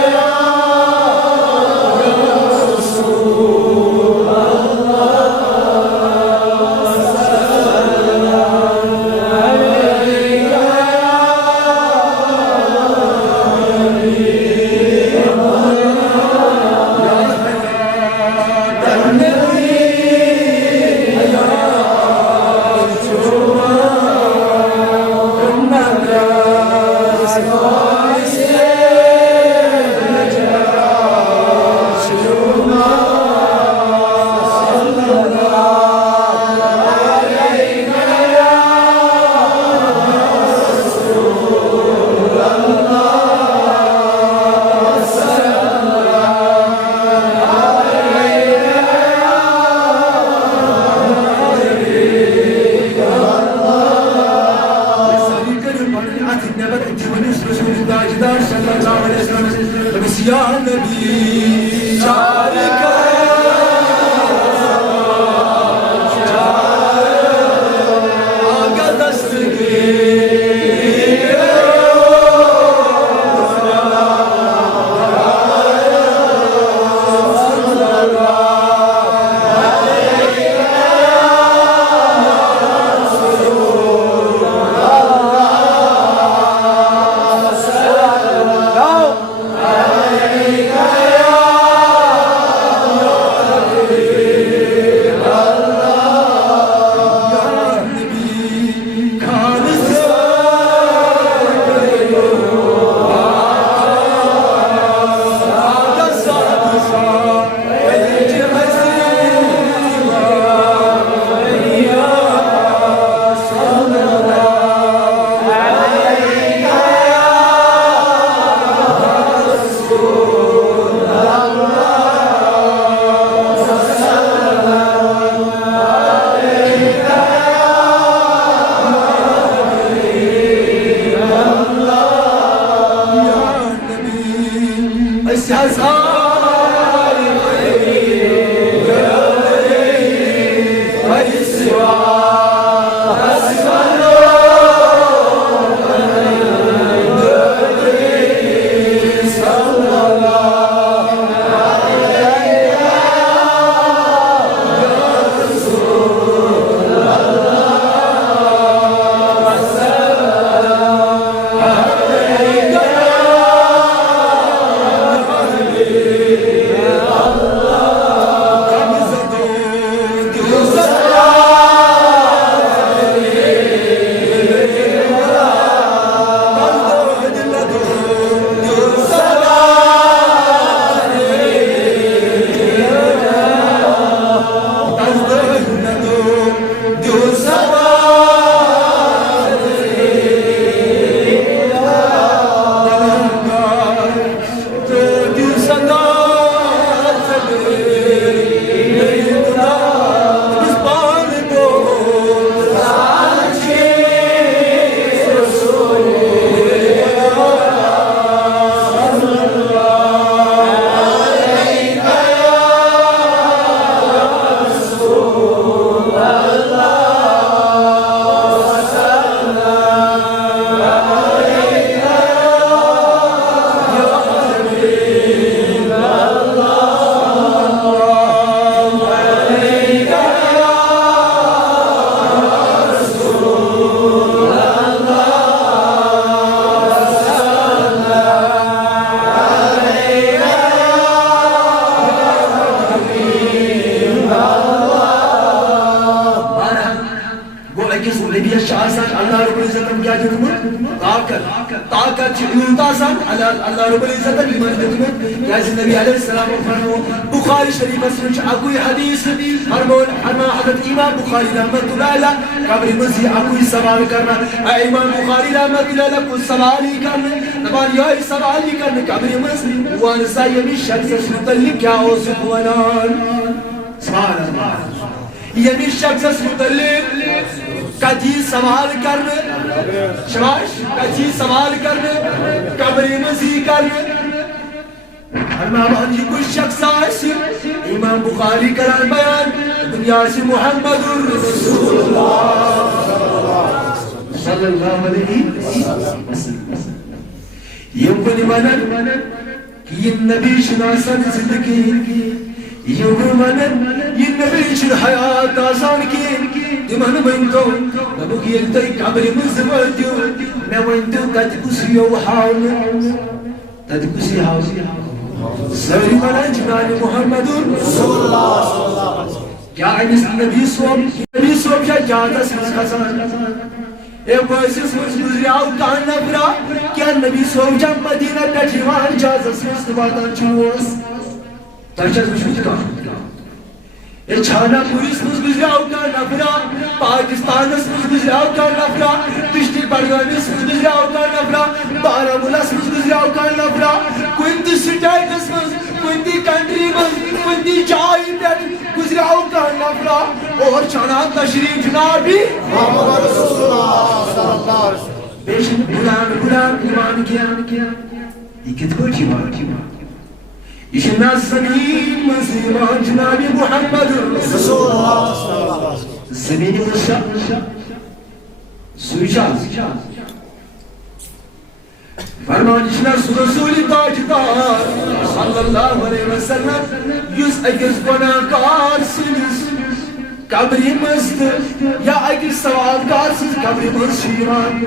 کیا دیتمت طاقت یوتاسان اللہ رب العزت ایمان دیتمت کیازِ نبی علیہ السلام فرمو بخاری شریف اسمنچ اکوئی حدیث فرما حضرت امام بخاری رحمت اللہ علیہ قبر مزی اکوئی سوال کرنا اے امام بخاری رحمت اللہ علیہ کو سوال ہی کرنا نمان یہی سوال ہی کرنا قبر مزی وانسا یمی شخص متعلق کیا ہو سکونان سبحان اللہ یمی شخص متعلق کتی سوال کرنے شماش کتی سوال کرنے قبری مزی کرنے فرمان یہ کچھ شخص آئیسی امام بخاری کران بیان دنیا سے محمد رسول اللہ صلی اللہ علیہ وسلم یہ کنی منن کہ یہ نبی شناسان زندگی یہ منن یہ نبی شن حیات آسان کی تمہن ونتو نبوک یلتائی قبر مزمتیو میں ونتو تد کسیو حاول تد کسی حاول سوری منا جنان محمد رسول اللہ کیا انس نبی صوب کیا جاتا سمس خسان اے ویسس مجھ گزریاو کان نفرا کیا نبی صوب جا مدینہ کجیوان جازا سمس نباتان چوس ترچت مشکل کا یہ چھانا پولیس مزگزراؤ کا نفرا پاکستان مزگزراؤ کا نفرا دشتی پڑگانس مزگزراؤ کا نفرا بارہ ملاس مزگزراؤ کا نفرا کوئی دی سٹائٹس مز کوئی دی کنٹری مز کوئی دی جائی پیٹ گزراؤ کا نفرا اور چھانا تشریف جنابی محمد رسول اللہ صلی اللہ علیہ وسلم بیشن بلان ایمان کیا یہ کت کو ایمان یہ نازنین مزیمان جناب محمد رسول اللہ زمین مرشا سویچاز فرمان اشناس رسول تاجدار صلی اللہ علیہ وسلم یس اگرز گناہگار سنس قبری مست یا اگرز سوالگار سنس قبری مست شیران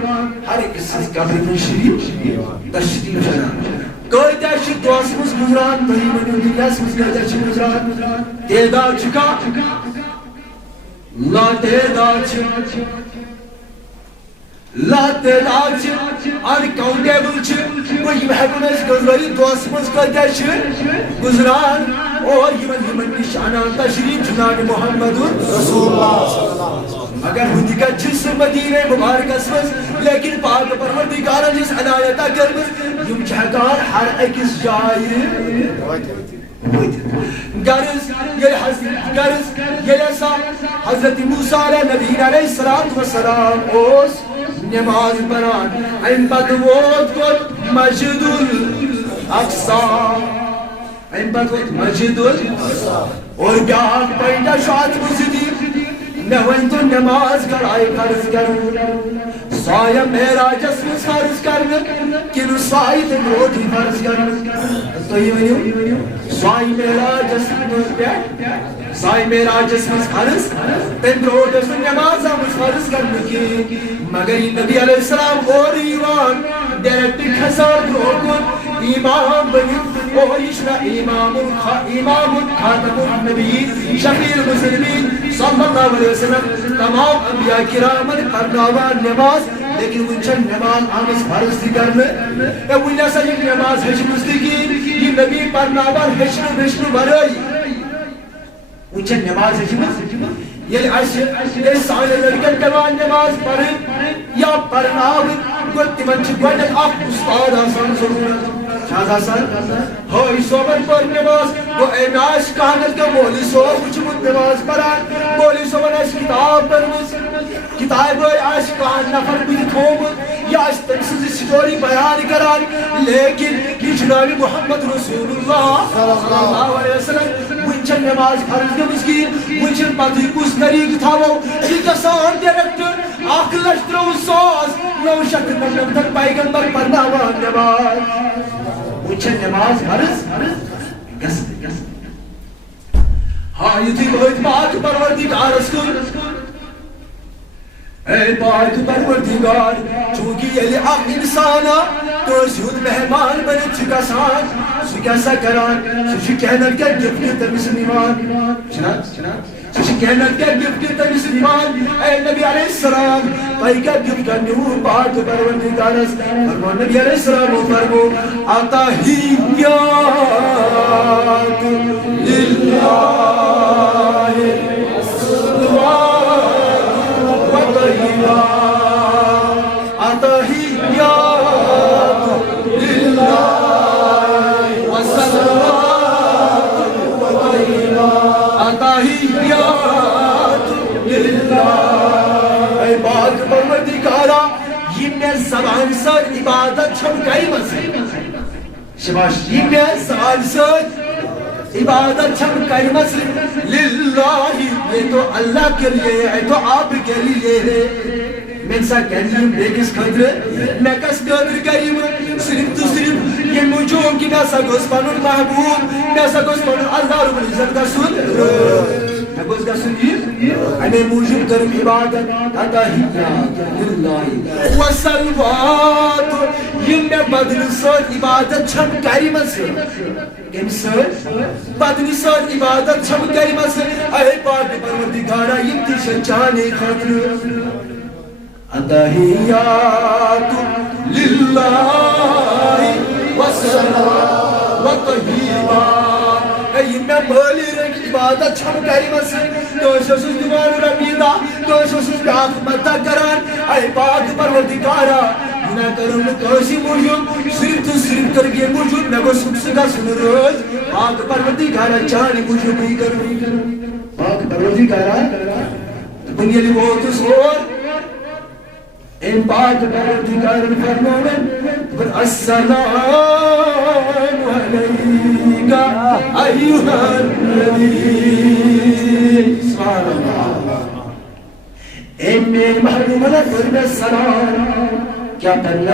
ہر ایک سنس قبری مست شیران تشریف جناب قیدہ چھ دوس مز گزران تہی منو دنیاس مز قیدہ چھ گزران تعداد چھ کا لا تعداد چھ ان کاؤنٹیبل چھ وہ یہ ہیکن اس گزری دوس مز قیدہ چھ گزران اور یہ نشانان تشریف جناب محمد رسول اللہ صلی اللہ علیہ وسلم اگر ہندی کا جسم مدینہ مبارک اسمس لیکن پاک پروردگارہ جس عنایتہ کرمز یم چھکار ہر اکس جائی غرض یہ حضرت موسیٰ علیہ نبی علیہ السلام اوس نماز پران ام پت ووت کت مسجد الاقصی ام پت ووت مسجد الاقصی اور بیاکھ پینٹا شاعت مسجد میں ونتو نماز کرائی فرض کروں سایہ میراج اسمس فرض کرنا کنو سائی تن روٹی فرض کرنا تو یہ ونیو سائی میراج اسمس پیٹ سائی میراج اسمس فرض تن روٹ اسمس نماز اسمس فرض کرنا کی مگر یہ نبی علیہ السلام اور ایمان ڈیریکٹ خسار روکن امام بنی اور اشنا امام خاتم النبی شفیع المسلمین صلی اللہ علیہ وسلم تمام انبیاء کرامن پرناوان نماز لیکن ونچن نماز آمس فرض دی کرنے اے ونیا سا یہ نماز ہشمس دی کی یہ نبی پرناوان ہشنو برائی ونچن نماز ہشمس یہ سانے لڑکن کروان نماز پڑھیں یا پرناوان گوتی منچ گوڑنک آپ استاد آسان ضرورت شاہد آسان ہوئی صوبت پر نماز وہ ایماش کہانت کا مولی صوب اچھمت نماز پران مولی صوبت ایس کتاب پرمز کتاب ہوئی آش کہان نفر بھی تھومت یا آش تنسیز سٹوری بیان کران لیکن یہ جناب محمد رسول اللہ صلی اللہ علیہ وسلم ونچن نماز فرض گمز کی ونچن پتی کس طریق تھا وہ یہ کسان ڈیریکٹر آخ لشترو سوز نو شک نمتر پیغمبر پرناوان نماز ونچن نماز فرض گس ہاں یہ تھی بہت پاک پروردگار اسکن اے پاک پروردگار چونکہ یہ حق انسانا تو سیود مہمان بنے چکا سان سو کیسا کران سو کہنا کیا گفت تمیز نیمان چنان کہنا کیا گفٹ تمس ایمان اے نبی علیہ السلام تہ کیا گفٹ کرنو پاک پروردگارس فرمو نبی علیہ السلام فرمو اتحیات للہ زبان سر عبادت چھم کئی مسئل شباش یہ میں زبان سر عبادت چھم کئی مسئل للہ یہ تو اللہ کے لیے ہے تو آپ کے لیے ہے میں سا کریم بیکس خدر میں کس قدر کریم صرف تو صرف یہ موجود کی میں سا گوز پانون محبوب میں سا گوز پانون اللہ رب العزت کا سن میں گوز کا سنیے ہمیں موجود کرم عبادت اتحیات للہ وصلوات یہ میں بدن سر عبادت چھم کری مسئل کم سر بدن سر عبادت چھم کری مسئل اے پاک پروردگارہ یہ تیشہ چانے خاطر اتحیات للہ وصلوات وطہیبات یہ میں بھولی رنگ عبادت چھم کری مسئل دوشو سوز دیوان ربیدہ دوشو سوز بیاف مدہ کران اے پاک پروردگارہ نہ کرم کوشی موجود صرف تو صرف کر کے موجود نہ کو سکسگا سن روز پاک پروردگارہ چانے موجود بھی کرو پاک پروردگارہ دنیا لی بہت سور ان پاک پروردگارہ فرمومن السلام علیکہ ایوہا النبی سبحان اللہ ان میں محروم اللہ فرمہ السلام کیا پڑھنا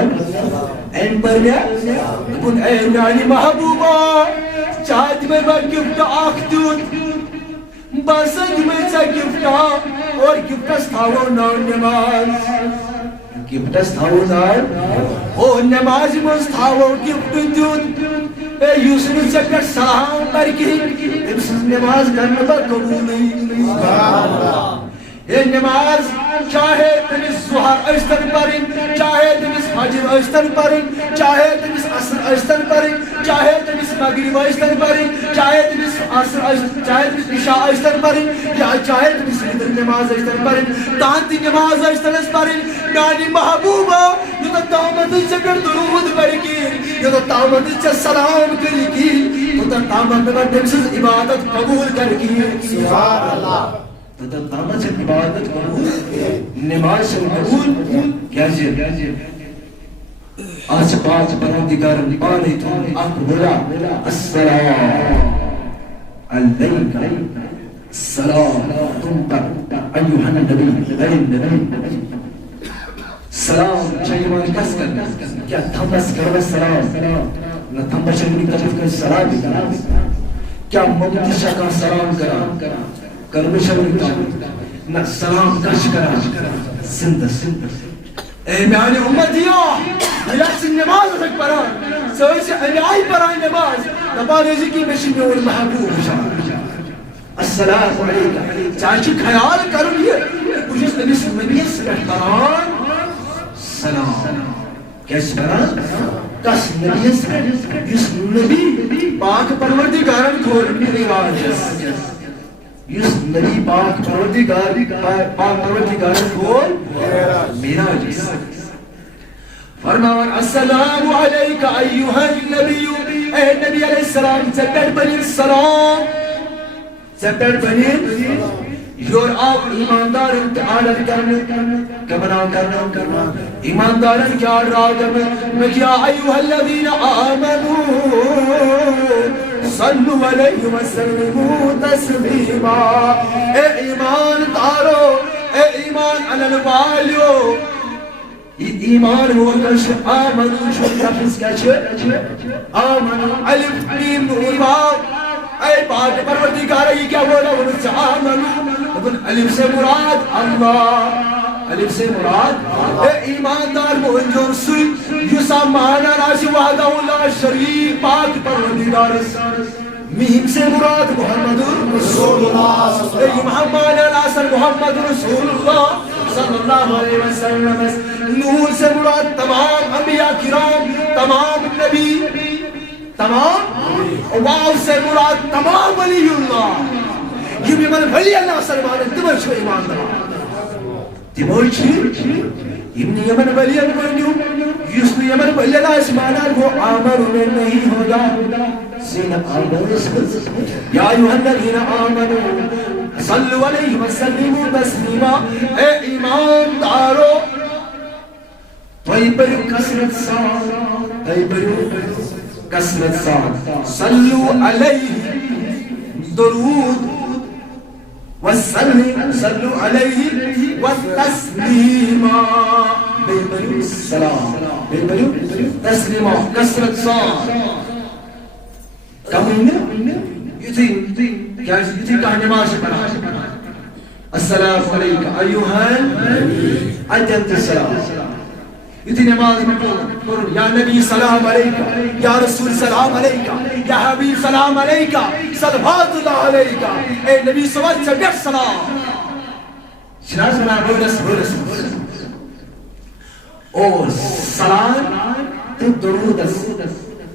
این پر میں کن این یعنی محبوبہ چاہت میں گفت آختون بسد میں چا گفت اور گفتس تھاو نان نماز گفتس تھاو نان اور نماز مز تھاو گفت دیون اے یوسن چکر سلام پر کی امسز نماز کرنا با قبول نہیں یہ نماز چاہے تمس ظہر اشتن پرن چاہے تمس فجر اشتن پرن چاہے تمس عصر اشتن پرن چاہے تمس مغرب اشتن پرن چاہے تمس عصر چاہے تمس عشاء اشتن پرن یا چاہے تمس وتر نماز اشتن پرن تانتی نماز اشتن پرن میانی محبوبہ یہ تو تامت چکر درود پڑکی یہ تو تامت چکر سلام کرکی تو تامت تمس عبادت قبول کرکی سبحان اللہ تو تامت سے عبادت قبول نماز سے قبول کیا جیر آج پاس پروردگار پانے تو آپ بولا السلام علیکہ السلام تم پر ایوہ النبی سلام چاہیمان کس کر کیا تھمس کرو سلام نہ تھمس شریف طرف کا سلام کیا ممتشہ کا سلام کرم شریف نہ سلام کش کرا زندہ اے میانی امتیو ملاس نماز رکھ پران سوچ انیائی پران نماز نبانیزی کی مشین اور محبوب السلام علیکہ چاہیے خیال کرو یہ کچھ نبی سنبی سرحتران سلام کیسے بران کس نبی سرحتران اس نبی پاک پروردگارن کھول میری راجس یس نبی پاک پروردگار کھول میرا جس فرمان السلام علیکہ ایوہ النبی اے نبی علیہ السلام چپر بنیر السلام چپر بنیر یور آپ ایماندارن تعالی کرنے کمنا کرنا ایماندارن کیا راگم مکیا ایوہ الذین آمنون صلو علیہ وسلموا تسلیما اے ایمان دارو اے ایمان علی والیو ایمان وکش آمنو شو لفظ کچھ آمنو علف میم نون واو اے پاک پروردگار یہ کیا بولا ونس آمنو لیکن علف سے مراد اللہ علف سے مراد اے ایماندار مہنجور سوئی یسا مانا راشی وحدہ اللہ شریف پاک پروردگار مہم سے مراد محمد رسول اللہ اے محمد محمد رسول اللہ صلی اللہ علیہ وسلم. نور سے مراد تمام انبیاء کرام, تمام نبی, تمام. واو سے مراد تمام ولی اللہ. یہ من ولی اللہ سلمان تمر چھو ایمان دار. تمر چھ ابن یمن ولی بنیو یس یمن ولی اللہ اسمانان وہ عامر میں نہیں ہوگا. سین آمن یا ایھا الذین آمنوا صلوا علیہ وسلموا تسلیما. اے ایمان دارو طیب کثرت سان, طیب کثرت سان صلوا علیہ درود وسلم, صلوا علیہ والتسلیما. بے السلام, بے تسلیما کثرت سان. کمینہ یتھی کیا یتھی کا نماز پڑھا. السلام علیکم ایھا النبی السلام. یتھی نماز میں پڑھو یا نبی سلام علیکہ, یا رسول سلام علیکہ, یا حبیب سلام علیکہ, صلوات اللہ علیکہ. اے نبی صلی اللہ علیہ وسلم سلام. شناز بنا بولس. اور سلام تو درود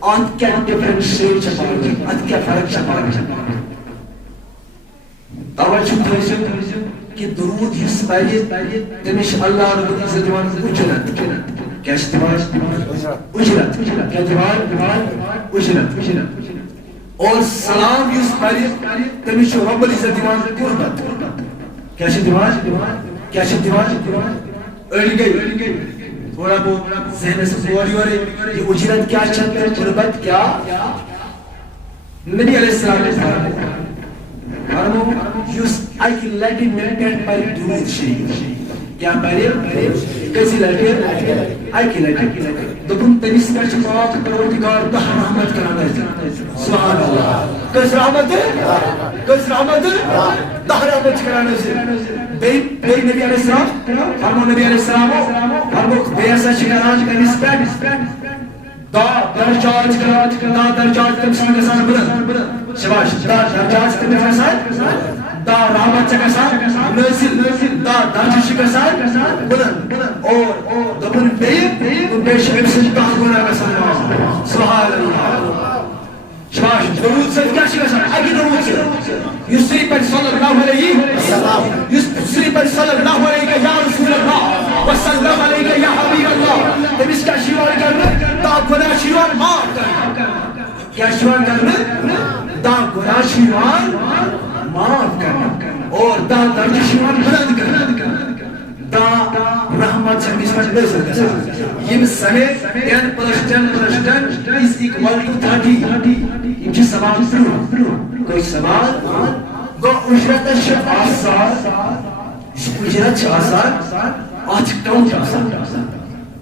آت کیا ڈیفرنشیٹ چپاڑی, آت کیا فرق چپاڑی. توجہ تھیسو کہ درود یس پڑھے تمش اللہ رب العزت دیوان اجرت. کیا دیوان اجرت, کیا دیوان اجرت. اور سلام یس پڑھے تمش رب العزت دیوان قربت. کیا دیوان اڑ گئی تھوڑا بہت ذہن سے بوری ہو رہی. یہ اجرت کیا چاہتے ہیں, قربت کیا. نبی علیہ السلام نے فرمایا یس اکہ لٹہ مے پٮ۪ٹھ پرِ درود شریف. کیا پرِ کٔژِ لٹہِ اکہ لٹہِ. دوٚپُن تٔمِس پٮ۪ٹھ چھُ پاک پروردگار دہ رحمت کران نازل. سبحان اللہ. کٔژ رحمت, کٔژ رحمت, دہ رحمت چھِ کران نازل. بیٚیہِ نبی علیہ السلام فرمو, نبی علیہ السلام فرموک بیٚیہِ ہسا چھِ کران تٔمِس پٮ۪ٹھ دہ درجات کران, دہ درجات تٔمِس گژھان بلند. شباش. دہ درجات تٔمِس گژھان, دہ رحمت چھِ گژھان نازل, دہ درجہٕ چھِ گژھان بلند. اور دوٚپُن بیٚیہِ چھِ أمۍ سٕنٛدۍ دہ گۄناہ گژھان معاف. سبحان اللہ. شباش. درود سۭتۍ کیٛاہ چھِ گژھان, اَکہِ درود سۭتۍ یُس صرف پرِ صلی اللہ علیہ وسلم, یُس صرف پرِ صلی اللہ علیہ یا رسول اللہ وسلم علیہ یا حبیب اللہ, تٔمِس کیٛاہ چھِ یِوان کرنہٕ, دہ گۄناہ چھِ یِوان معاف کرنہٕ. کیٛاہ چھِ یِوان کرنہٕ, دہ گۄناہ چھِ یِوان معاف کرنہٕ. اور دہ درجہٕ چھِ یِوان بلند کرنہٕ. دہ رحمت چھِ أمِس پٮ۪ٹھ نازل گژھان. یِم سمیت 10% is equal to 30. یِم چھِ سوال برٛونٛہہ. کوئی سوال گوٚو اُجرتس چھِ آسان, یُس اُجرت چھِ آسان اتھ چھِ ٹاوُنٛٹ آسان.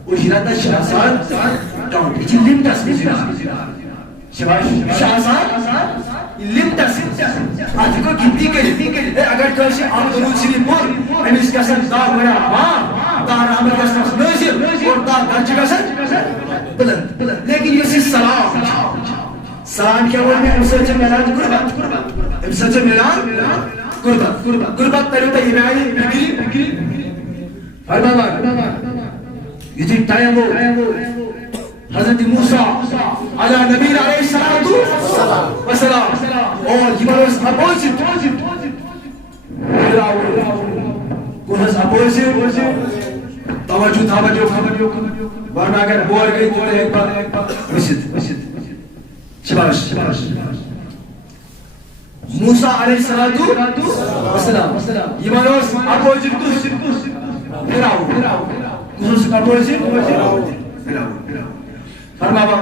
اُجرتس چھِ آسان ٹاوُنٛٹ. یہِ چھِ لِمٹس منٛز یِوان. شباش. یہِ چھِ آسان لِمٹس منٛز. اتھ ہیٚکو گِنتی کٔرِتھ. اگر کٲنٛسہِ اکھ درود شریف پوٚر أمِس گژھن دہ گۄناہ معاف, دہ رحمت گژھنس نازل, اور دہ درجہٕ گژھن بلند. لیکن یُس یہِ سلام چھُ, سلام کیا ووٚن مےٚ, اَمہِ سۭتۍ چھِ مِلان قربت. اَمہِ سۭتۍ چھِ مِلان قربت. قربت تریو تۄہہِ ییٚمہِ آیہِ فِکرِ. فرماوان یُتھُے ٹایم گوٚو حضرت موسیٰ علیٰ نبی علیہ السلام اور یِمن اوس اپوزِٹ فِرعون کوٚرہس اپوزِٹ. توجہ ورنہ اگر بور گئی تو ایک بار ؤسِتھ. شباش. موسیٰ علیہ السلام یِمن اوس اپوزِٹ کُس, فِرعون. کُس اوس اپوزِٹ, فِرعون. فرماوا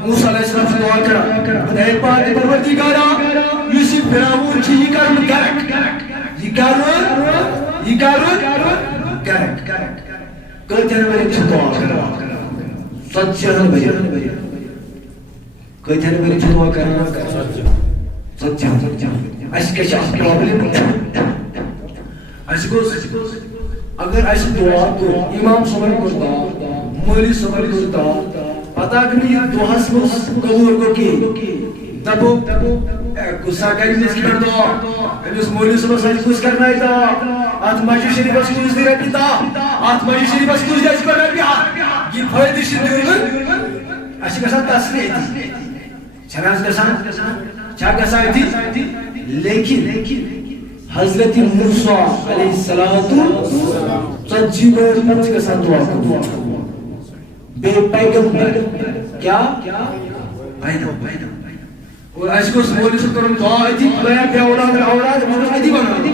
موسیٰ علیہ السلام سے دعا کرا, اے پاک پروردگارا یُس یہِ فِرعون چھُ یہِ کر نہٕ گرک, یہِ کر گرک. کۭتیاہ ؤرین چھِ دعا کران, 70 ؤرین. کۭتیاہ ؤرین چھِ دعا کران, 70. اَسہِ کیٛاہ چھِ اکھ پرٛابلِم, اَسہِ گوٚژھ اگر اَسہِ دعا کوٚر, اِمام صٲبن کوٚر دعا, مولوی صٲبن کوٚر دعا, پتہ اگر نہٕ یہِ دۄہس منٛز قبوٗل گوٚو کِہیٖنۍ, دپو غُصہ کرِ أمِس پٮ۪ٹھ دعا, أمس مولي صبح ساج كوز کرنا ہے تا آت ماجی شریف اس کوز دی ربی تا آت ماجی شریف اس کوز دی اس پر ربی یہ فائدہ شد دیوگن اسی کسان تصریح تھی چناز کسان چاہ کسان تھی لیکن حضرت موسیٰ علیہ السلام ژتجی ؤہر پتہٕ گژھان دعا قبول بیٚیہِ پیغمبر کیا اور اَسہِ گوٚژھ مولوی صٲب کَرُن دعا أتی خۄدایا بے اولاد اولاد مگر أتی بناو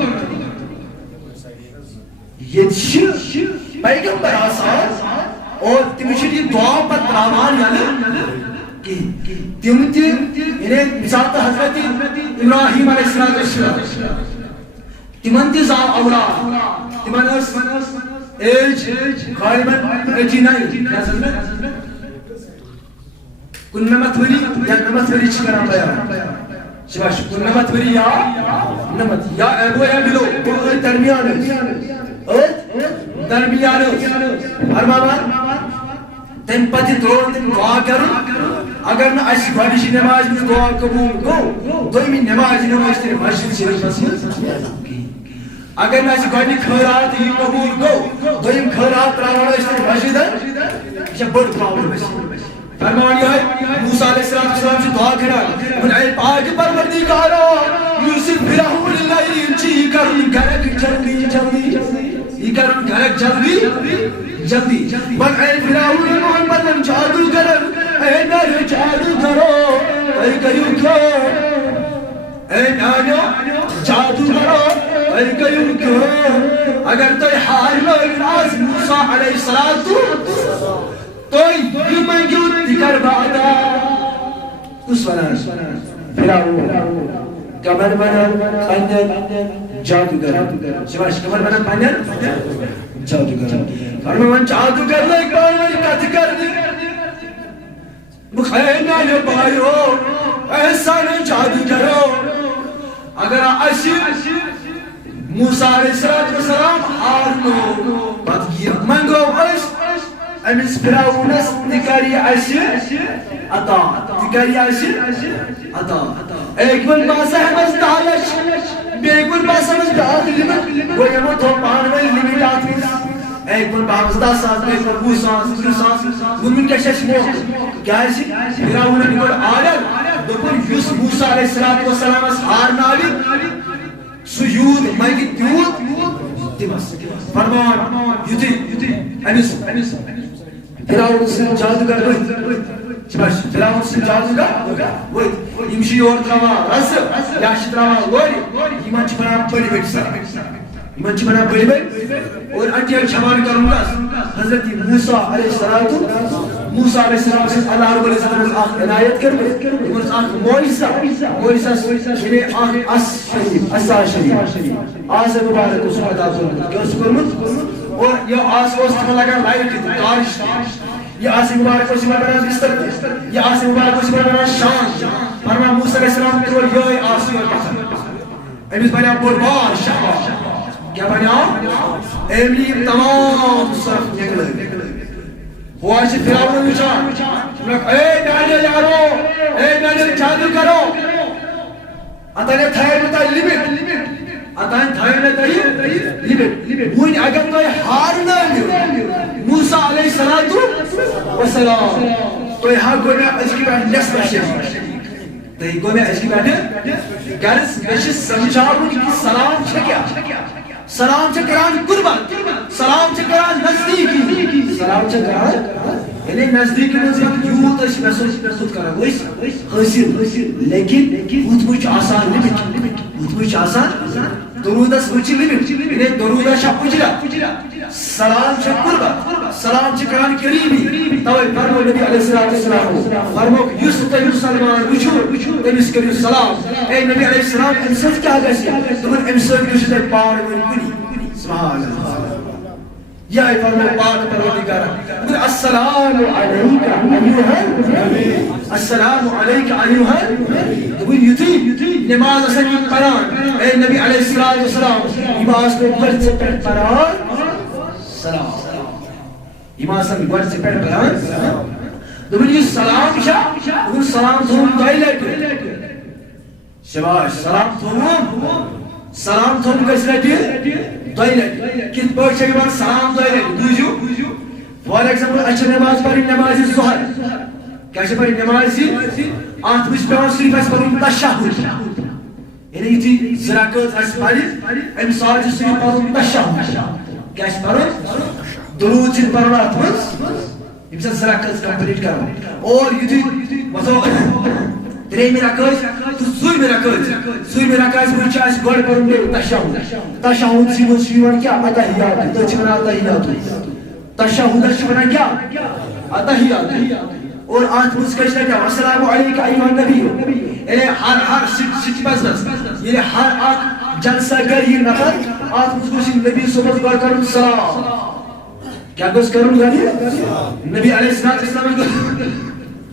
ییٚتہِ چھِ پیغمبر آسان اور تِم چھِ یہِ دعا پتہٕ ترٛاوان یلہٕ کِہیٖنۍ تِم تہِ یعنی مِثال طور حضرت ابراہیم علیہ السلام تِمن تہِ زاو اولاد تِمن ٲس ایج غالباً 89 کنمت وری یا نمت وری چھ کران بیان شباش کنمت وری یا نمت یا ایبو یا بلو وہ درمیان فرمان تم پتہ ترون تم دعا کرن اگر نہ اس گۄڈنِچ نماز میں دعا قبول گو دویمہِ نماز تیٚلہِ مسجد شریفس منٛز اگر نہ اس گۄڈنِچ خٲرات یہِ قبول گو دویِم خٲرات ترٛاوان أسۍ تیٚلہِ مسجدن یہِ چھےٚ بٔڑ پرابلم اَسہِ فرمان یہ موسیٰ علیہ السلام سے دعا کرا من اے پاک پروردگارا یوسف فرعون اللیل چی کرن گرک جلدی جلدی یہ کرن گرک جلدی جلدی من اے فرعون محمد جادو کرن اے نار جادو کرو اے کیوں کیوں اے نانو جادو کرو اے کیوں کیوں اگر تو حال راز موسیٰ علیہ السلام تو یہ منگیو تکر بعدا کس ونان فرعون کمر بنان پنن جادوگر شباش کمر بنان پنن جادوگر فرمان جادوگر لائک بائی کت کرنی مخینا یہ بائیو احسان جادوگرو اگر اسی موسیٰ علیہ السلام ہارنو بات یہ منگو اس امس فرعونس تکری اسی عطا تکری اسی عطا ایک بن باسا ہمس دالش بیک بن باسا ہمس داخل لمن وہ یمو تو پانوی لمن آتویس ایک بن باسا 10 ساس بیک بن 20 ساس 30 ساس گنمن کشش موقع کیا اسی فرعون نکل آلد دکن یوس موسیٰ علیہ السلام اس ہارناوی سجود مائکی تیود تیمس فرمان یوتی امس فرعون سے جادوگر ویت چباش فرعون سے جادوگر ویت یمشی اور تراوا رس یاشی تراوا گوری یمان چی بنا بڑی بڑی سر یمان چی بنا بڑی بڑی اور انٹیل چھوان کروں گا حضرت موسیٰ علیہ السلام موسیٰ علیہ السلام سے اللہ رب العزت نے آخ عنایت کر یمان آخ مویسہ یعنی آخ اس شریف اسا شریف آس مبارک اس عطا کرمت کیا اس کرمت اور یہ آس وسط میں لگا لائٹ کی کارش یہ آس مبارک اسی میں بنا بستر یہ آس مبارک اسی میں بنا شان فرمان موسیٰ علیہ السلام کو یہ آس میں پسند امیس بنا بڑبار شاہ کیا بنا ایملی تمام صرف نکلے ہوا اسی فرعون وچان اے نانے یارو اے نانے جادو کرو اتنے تھائے بتا لیمٹ اتائیں تھائے میں تائی لیمٹ وہی اگر تو ہارنا موسیٰ علیہ السلام تو یہاں گوئی میں اس کی بات نسل شریف تو یہ گوئی میں اس کی بات گرس گشت سمجھاؤں کی سلام چھکیا سلام چکران قربان سلام چکران نزدیکی سلام چکران یعنی نزدیکی نزدیکی یوت اس محسوس کرا وہ حاصل لیکن اتمچ آسان لیمٹ اتمچ آسان درود اس وچی لیمٹ یعنی درود شب اجرا سلام چک قربان سلام چکران قریبی توئی فرمو نبی علیہ السلام فرمو یوسف سلمان وچو تمس کریو سلام اے نبی علیہ السلام انسان کیا گسی تمن انسان کیو سے پار ونی سبحان اللہ یا فرمو پاک پروردگار السلام علیک ایھا النبی السلام علیک ایھا النبی یتی نماز اسن قرآن اے نبی علیہ السلام نماز کو گھر سے قرآن سلام امام سن گوڑ سے پڑھ قرآن دبن یہ سلام شاہ دبن سلام تھوم دائی لکھ شباش سلام تھوم سلام تھوم کس لٹہِ دۄیہِ لٹہِ کِتھ پٲٹھۍ چھِ یِوان سلام دۄیہِ لٹہِ بوٗزِو فار ایگزامپل اَسہِ چھِ نٮ۪ماز پرٕنۍ نٮ۪مازِ ظہر کیٛاہ چھِ پرٕنۍ نٮ۪مازِ اَتھ منٛز چھِ پٮ۪وان صرف اَسہِ پَرُن تشہُد یعنی یُتھُے زٕ رکٲژ آسہِ پرِ اَمہِ ساتہٕ چھُ صرف پَرُن تشہُد کیٛاہ چھِ پَرُن درود چھِ پَرُن اَتھ منٛز ییٚمہِ ساتہٕ زٕ رکٲژ کمپلیٖٹ کَرُن اور یُتھُے وۄتھو ترٛیٚیِمہِ رکٲژ تہٕ ژوٗرمہِ رکاژِ منٛز چھُ اَسہِ گۄڈٕ پَرُن بیٚیہِ تشہُد سٕے منٛز چھُ یِوان کیٛاہ اتحیاتُ تٔتھۍ چھِ وَنان اتحیاتُ تشہُدس چھِ وَنان کیٛاہ اتحیاتُ اور اتھ منٛز کیٛاہ چھِ لگان السلام علیکم ایُہا النبی یعنی ہر سِچ پزنس ییٚلہِ ہر اکھ جلسہ کَرِ یہِ نفر اتھ منٛز گوٚژھ یہِ نبی صٲبس گۄڈٕ کَرُن سلام کیٛاہ گوٚژھ کَرُن گۄڈٕ نبی علیہ السلام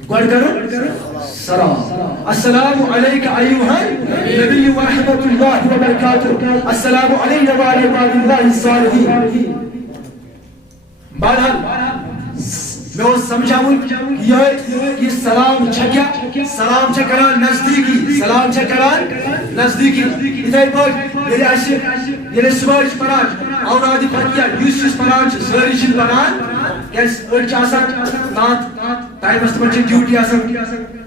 گۄڈٕ کَرُن سلام السلام علیکم ایُہا النبی ورحمۃ اللہ وبرکاتہ السلام علینا وعلی عباد اللہ الصالحین بہرحال میں اوس سمجھاوُن یہ سلام چھا کیا سلام چھا کران نزدیکی یِتھَے پٲٹھۍ ییٚلہِ صُبحٲے چھِ پران اورادِ فتحیہ یُس یُس پران چھُ سٲری چھِنہٕ پران کیٛازِ أڑۍ چھِ آسان تَتھ ٹایمَس تِمن چھِ ڈیوٹی آسان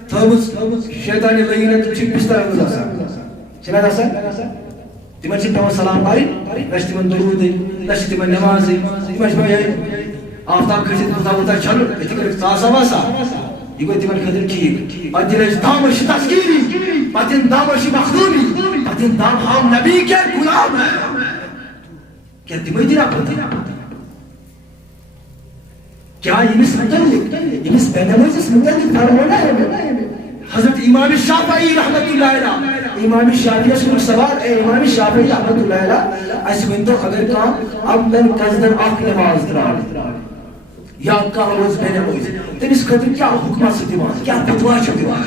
تھٲومٕژ شیطانہِ لٲگِتھ تِم چھِ بِسترَن منٛز آسان چھِنہٕ حظ آسان تِمن چھِ پیٚوان سلام پَرٕنۍ نہ چھِ تِمن درودٕے نہ چھِ تِمن نٮ۪مازٕے تِمن چھِ پیٚوان یِہوٚے آفتاب کھٔسِتھ وُتر چھلُن یِتھٕے کٔنۍ ژاسا واسا یہِ گوٚو تِمن خٲطرٕ ٹھیٖک پتہٕ دِنۍ أسۍ دم أسۍ چھِ تسکیٖری پتہٕ دِنۍ دم أسۍ چھِ مخدوٗمی پتہٕ دِنۍ دم ہم نبی کے غلام ہیں کیٛاہ تِمے دِنا پتہٕ کیٛاہ ییٚمِس بے نمازِس مُتعلِق فرمو نا حضرت امام شافعی رحمۃ اللہ علیہ امام شافعیَس کوٚرُکھ سوال اے امام شافعی رحمۃ اللہ علیہ اَسہِ ؤنۍتو اگر کانٛہہ عمدن قصدن اکھ نٮ۪ماز ترٛاوِ یا کانٛہہ روزِ بے نمٲزی تٔمِس خٲطرٕ کیٛاہ حُکما چھُ دِوان کیٛاہ فتوا چھُ دِوان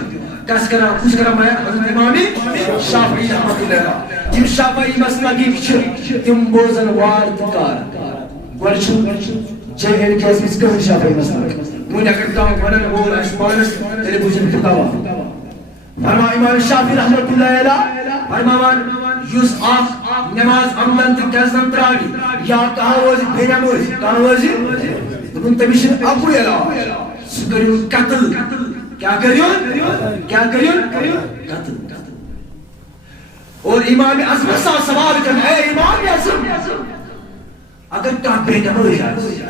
کُس کران بیان حضرت امام شافعی رحمۃ اللہ علیہ یِم شافعی مسلکٕکۍ چھِ تِم بوزن وار تہٕ کار گۄڈٕ چھُ جے اینڈ کے یس منٛز کٕہٕنۍ شافعی مسلک وۄنۍ اگر کانٛہہ وَنن وول آسہِ پانس تیٚلہِ بوٗزِن فتوا فرمان امام شافعی رحمۃ اللہ علیہ فرماوان یُس اکھ نٮ۪ماز عمدن تہٕ قصدن ترٛاوِ یا کانٛہہ روزِ بے نمٲزی دوٚپُن تٔمِس چھُنہٕ اَکُے علاج سُہ کٔرِوُن قتل کیٛاہ کٔرِوُن قتل اور امام اعظم سا سوال کرن اے امام اعظم اگر کانٛہہ بے نمٲزی آسہِ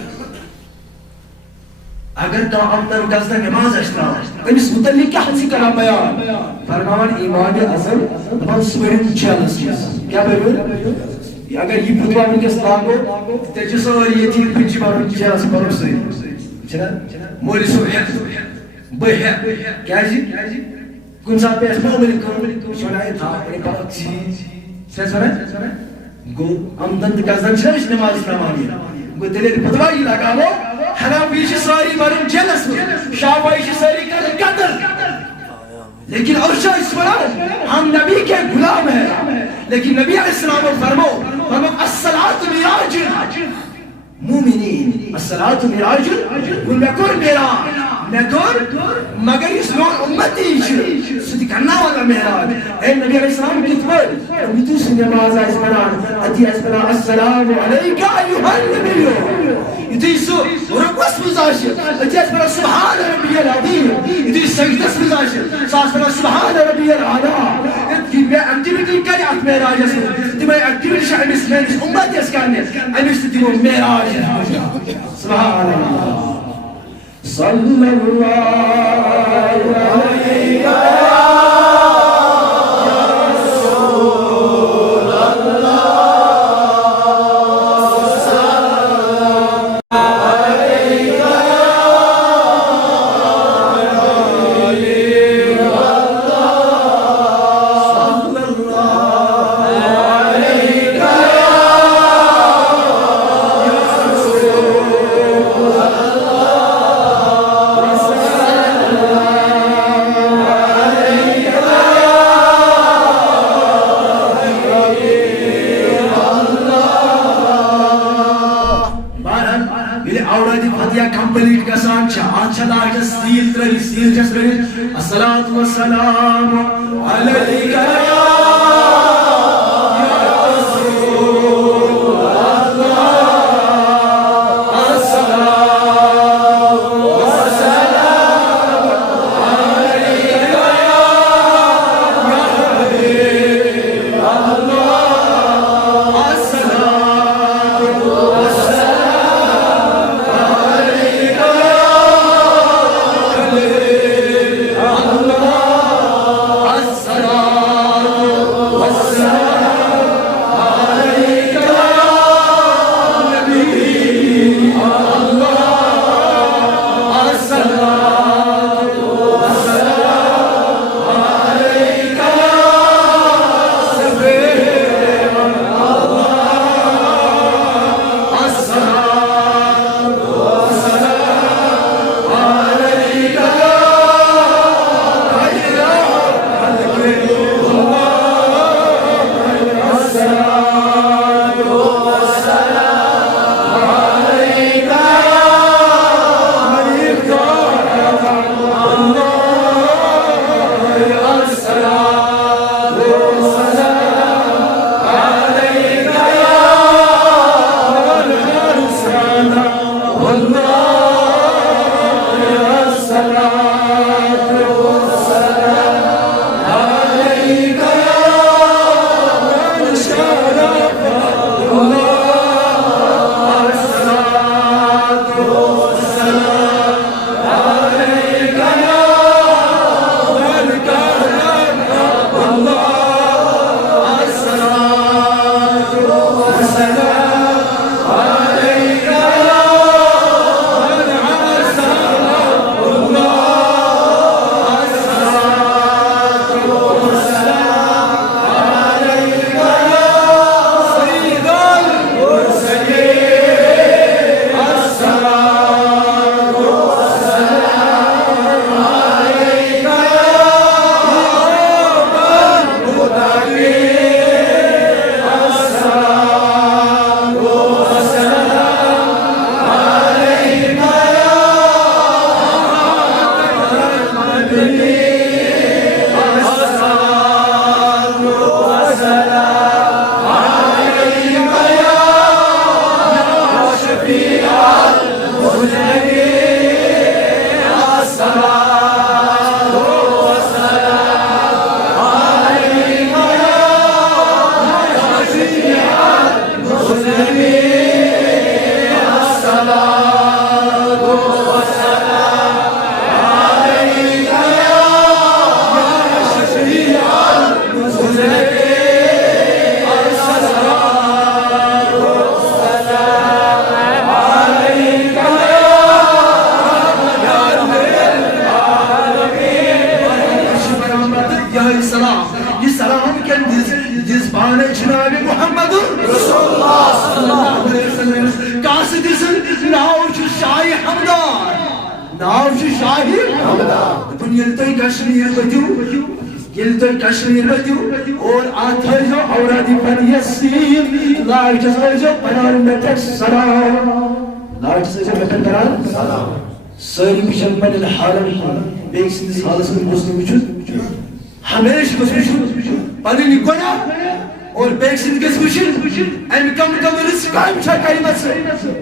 اگر کانٛہہ عمدن قصدن نٮ۪ماز آسہِ ترٛاوان تٔمِس مُتعلِق کیٛاہ چھِ کران بیان فرماوان امام اعظم دَپان سُہ بٔرِنۍ جیلس منٛز کیٛاہ بٔرِوُن اگر یہِ فتوا وٕنکیٚس لاگو تیٚلہِ چھِ سٲری یتیٖم کُنہِ چھِ بَرُن جیلس بَرُن سٲری چھِنہ مولوی صٲب ہٮ۪کہِ بہٕ ہٮ۪کہٕ کیٛازِ کُنہِ ساتہٕ پیٚیہِ اَسہِ معموٗلی کٲم یہِ چھِ وَنان ہے تھاو وۄنۍ پَرَکھ چھِ حظ وَنان گوٚو عمدن تہٕ قصدن چھِنہ أسۍ نٮ۪ماز ترٛاوان گوٚو تیٚلہِ ییٚلہِ فتوا یہِ لگاوو حنفی چھِ سٲری بَرٕنۍ جیلس منٛز شافعی چھِ سٲری کَرٕنۍ قتل لیکن اور ٲسۍ وَنان ہم نبی کے غلام ہیں لیکن نبی علیہ السلام فرمو الصلاۃ معراج مومنین الصلاۃ معراج مےٚ کوٚر معراج مےٚ کوٚر مگر یُس میون اُمتی چھُ سُہ تہِ کرناوان مےٚ معراج اے نبی علیہ السلام کِتھ پٲٹھۍ یُتھُے سُہ نٮ۪ماز آسہِ پران أتی آسہِ پران السلام علیکم ایُہا النبی یُتھُے سُہ رُکوٗعس منٛز آسہِ أتی آسہِ پران سبحان ربی العظیٖم یُتھُے سجدس منٛز آسہِ سُہ آسہِ پران سبحان ربی الاعلیٰ بیٚیہِ ایکٹِوِٹی کرِ اَتھ معراجس منٛز تِمے ایکٹِوِٹی چھِ أمِس میٲنِس اُمتس کرنہِ أمِس تہِ دِمو معراج سبحان اللہ صلی اللہ علیہ کمپلیٹ گژھان چھِ اتھ چھِ لاگس سیٖل ترٲوِتھ سیٖل چھس ترٲوِتھ الصلاۃ والسلام علیکَ یا یل کشمیر وتو یل کشمیر وتو اور آتھو اورادی پر یسین لاج جو پنان میں سلام لاج سے میں کران سلام ساری مشن پن حالن بیک سندس حالس میں مسلم وچ ہمیشہ وچ پن گناہ اور بیک سند گس وچن ام کم رزق ام چھا قیمت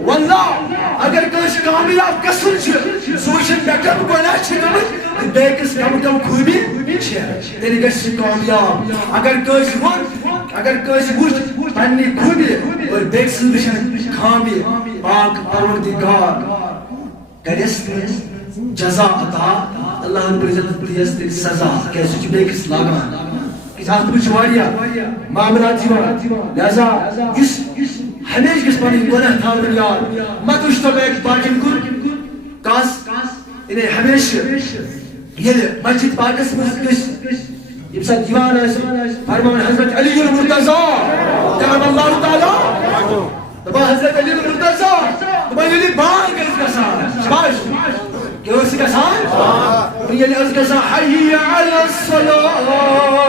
واللہ اگر کس کامیاب گژھن چھ سوچن مے کم گناہ چھ گمت بیکس کم خوبی چھ تیل گژھِ کامیاب اگر کس وچ پننی خوبی اور بیک سند وچن خامی پاک پروردگار کرس جزا عطا اللہ رب العزت پریس سزا کہ سچ بیکس لاگان اتحاد بچ واریاہ معاملات لہذا اس ہمیشہ گژھِ پنٕنۍ گۄناہ تھاوٕنۍ یاد مت وٕچھتو بیٚکہِ باقین کُن کانٛہہ یعنی ہمیشہ ییٚلہِ مسجد پاکس منٛز گژھِ ییٚمہِ ساتہٕ یِوان آسہِ فرمان حضرت علی المرتضیٰ کرم اللہ تعالیٰ دپان حضرت علی المرتضیٰ دپان ییٚلہِ بانگ ٲس گژھان شاباش کیٛاہ ٲس گژھان ییٚلہِ ٲس گژھان حی علی الصلاۃ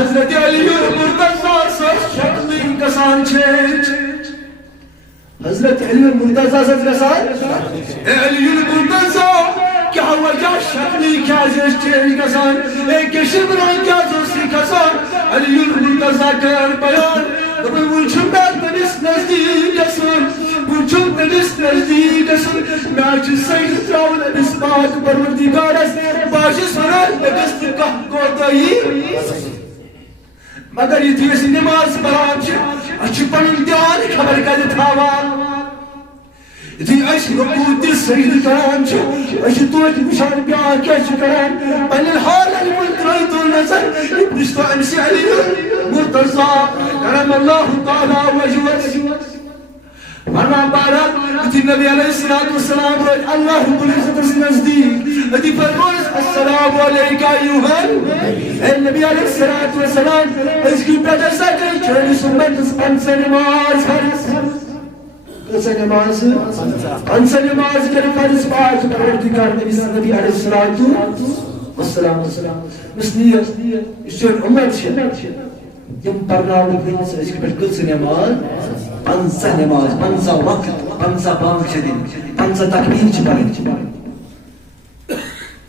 حضرت علی المرتضیٰ سٕنٛز شکلٕے گژھان چینج حضرت علی المرتضیٰ سٕنٛز گژھان اے علی المرتضیٰ کیا وجہ شکلٕے کیٛازِ ٲس چینج گژھان اے کشمران کیٛازِ اوس یہِ گژھان علی المرتضیٰ کر بیان دپان وۄنۍ چھُ مےٚ تٔمِس نزدیٖک گژھُن وۄنۍ چھُم تٔمِس نزدیٖک گژھُن مےٚ حظ چھُ سجدٕ ترٛاوُن أمِس پاک پروردگارس بہٕ چھُس ونان مےٚ گٔژھ نہٕ کانٛہہ کوتاہی مگر یُتھُے أسۍ نماز پران چھِ أسۍ چھِ پنُن دیان خبر کتہِ تھاوان یُتھُے أسۍ رکوع تہٕ سجدٕ کران چھِ أسۍ چھِ توتہِ وٕچھان بیٛاکھ کیٛاہ چھُ کران پننٮ۪ن حالن کُن ترٲیتو نظر یہِ پرٛژھتو أمِس علی المرتضیٰ کرم اللہ تعالیٰ وجہس فرمان بہرحال یُتھُے نبی علیہ الصلوۃ والسلام وٲتۍ اللہ رب العزتس نزدیٖک أتی فرمونس السلام علیکہ ایُہا اے نبی علیہ الصلوۃ والسلام أزکہِ پٮ۪ٹھ ہسا گٔے چٲنِس اُمتس 50 نماز فرض کۭژاہ نماز 50 نماز کٔرِتھ فرض پاک پروردگار نبی علیہ الصلوۃ والسلام یُس نیت یُس چون اُمت چھِ یِم پرناونہٕ گٔمٕژ أزکہِ پٮ۪ٹھ کۭژاہ نماز 50 نماز 50 وقت 50 بانگ چھِ دِنۍ 50 تکبیر چھِ پرٕنۍ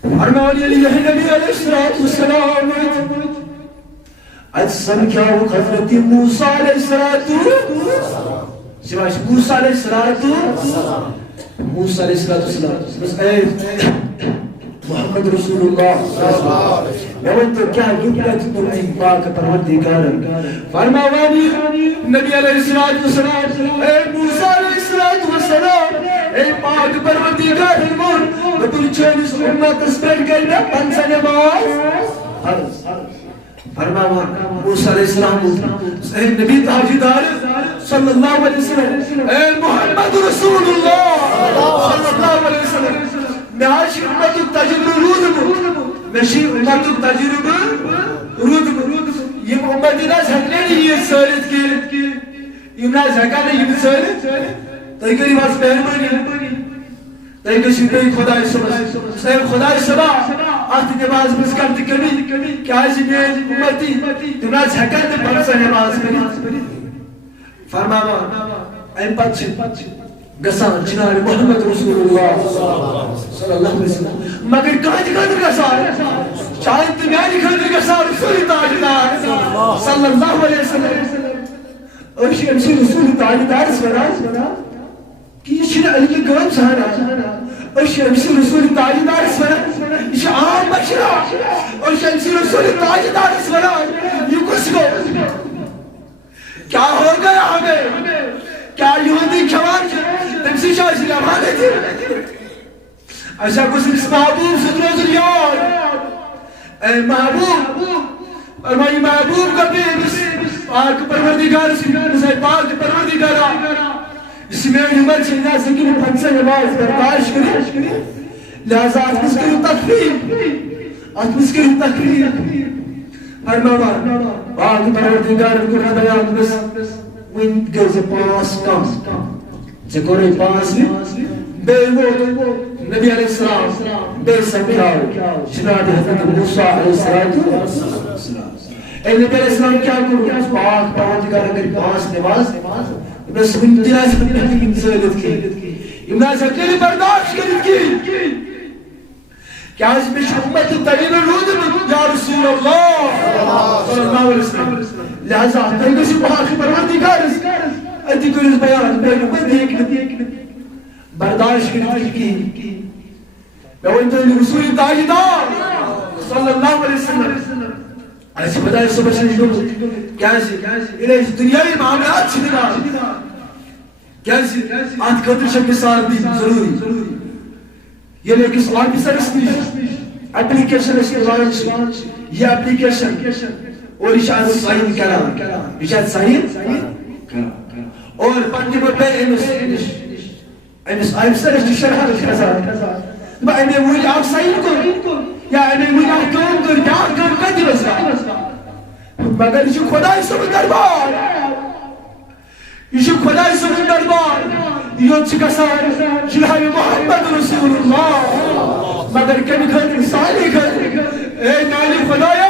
فرمان ییٚلہِ یہِ نبی علیہ الصلوۃ والسلام وٲتۍ اَتہِ سمکھیٛاوُکھ حضرت موسیٰ علیہ السلام سواش موسیٰ علیہ السلام موسیٰ علیہ السلام اے محمد رسول اللہ میں ونتو کیا یبلت تمہیں پاک پروردگارن فرماوانی نبی علیہ السلام اے موسیٰ علیہ السلام اے پاک پروردگارن مون بطل چونس امتس پر گئی میں 50 نماز فرماوان موسیٰ علیہ السلام اے نبی تاجدار صلی اللہ علیہ وسلم اے محمد رسول اللہ صلی اللہ علیہ وسلم میں آج امت تجربہ رودمت میں امت تجربہ رودمت یہ امت ناز ہکنے یہ سالت کی یہ ناز ہکنے یہ سالت تائی کری باز مہربانی تائی کسی پہ خدای صبح اے خدای صبح آت نماز مسکرت کمی کہ آج میں امتی تو ناز ہکنے پرسا نماز کری فرماوا ایم پچھ گسان جناب محمد رسول اللہ صلی اللہ علیہ وسلم مگر کہاں خاطر گسان شاید میانی خاطر گسان رسول تاجدار صلی اللہ علیہ وسلم اشی امسی رسول تاجدار سورا کہ یہ چھنے علی گام سہانا اشی امسی رسول تاجدار سورا یہ عام بشرا اشی امسی رسول تاجدار سورا یہ کس کو کیا ہو گیا ہمیں کیا یہودی کھوان تمسی شاہی لمحانے تھی ایسا کچھ اس محبوب ستروز اليوم اے محبوب فرمائی محبوب کا بیس پاک پروردگار سے پاک پروردگارا اس میں عمر چلنا سکین 50 نماز برداشت کریں لہذا اتمس کرو تکفیر اتمس کرو تکفیر فرماوا پاک پروردگار کو بیان بس when goes a pass comes se corre pass be wo نبی علیہ السلام بے سمجھاؤ جناب حضرت موسیٰ علیہ السلام اے نبی علیہ السلام کیا کرو پاک پروردگار اگر پانچ نماز ابن سمجھ دلائے سمجھنے کی مسئلت کی ابن سمجھنے برداشت کرت کی کیا اس میں امت ترین رود یا رسول اللہ صلی اللہ علیہ وسلم لہذا تنگی سے پاک پروردگار ادھی کرس بیان بین امت دیکھ برداشت کرت کی میں وہ انتظر رسول تاجدار صلی اللہ علیہ وسلم ایسے بدائے صبح سے نشدو کیسے انہیں اس دنیاوی معاملات چھننا کیسے آت قدر شک ساتھ بھی ضروری یہ لئے کس آفیسر اس نیش اپلیکیشن اس کے لانچ یہ اپلیکیشن اور اشاعت صحیح کرا اشاعت صحیح کرا اور پڑھنے پر پہ امس آفیسر اس کی شرح کھزا با امی وہی آپ صحیح کو یا امی وہی آپ کام کر کیا کام کرتی رسا مگر یہ خدای سب دربار یہ خدای سب دربار یہ چکسار جناب محمد رسول اللہ مگر کمی خطر سالی خطر اے نالی خدایا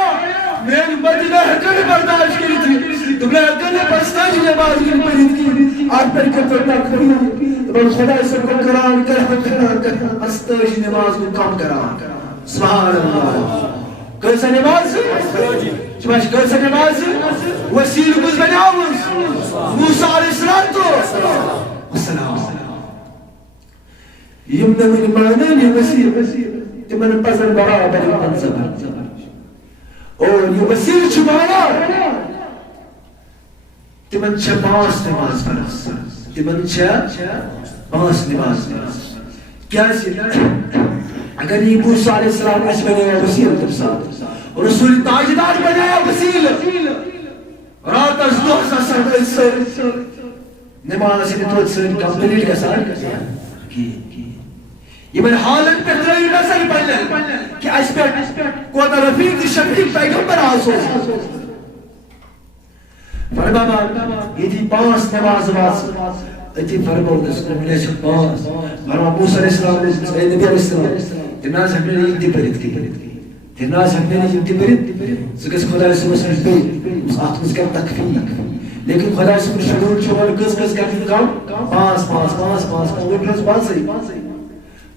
میں مدینہ حکر برداشت کری تھی تم نے حکر پستاجی نماز کی پرید کی آپ پر کرتا کری اور خدا سب کو قرآن کر استاجی نماز کو کم کرا سبحان اللہ کیسا نماز چماش کیسا نماز وسیل کس بناوز موسیٰ علیہ السلام یمنا من معنی وسیل تمن پسر برابر منصب اور یہ وسیل چھمانا تمن چھ پانچ نماز فرس تمن چھ پانچ نماز فرس کیا سی اگر یہ موسیٰ علیہ السلام اس بنایا وسیل تب ساتھ رسول تاجدار بنایا وسیل رات از دو سر اس نماز سے تو سر کمپلیٹ کا سار یہ میں حالت پر ترائی نظر پہلے کہ اس پر کوتا رفیق شفیق پیغمبر آسو فرماما یہ تھی پانچ نماز اتنی فرمو دس کو ملے چھو پانچ فرما موسیٰ علیہ السلام نبی علیہ السلام تناز ہم نے انتی پرد کی تناز ہم نے انتی پرد سکس خدا سے مسلم پہ آتمز کا تکفیق لیکن خدا سے شروع چھوڑ کس کس کرتی کام پانچ پانچ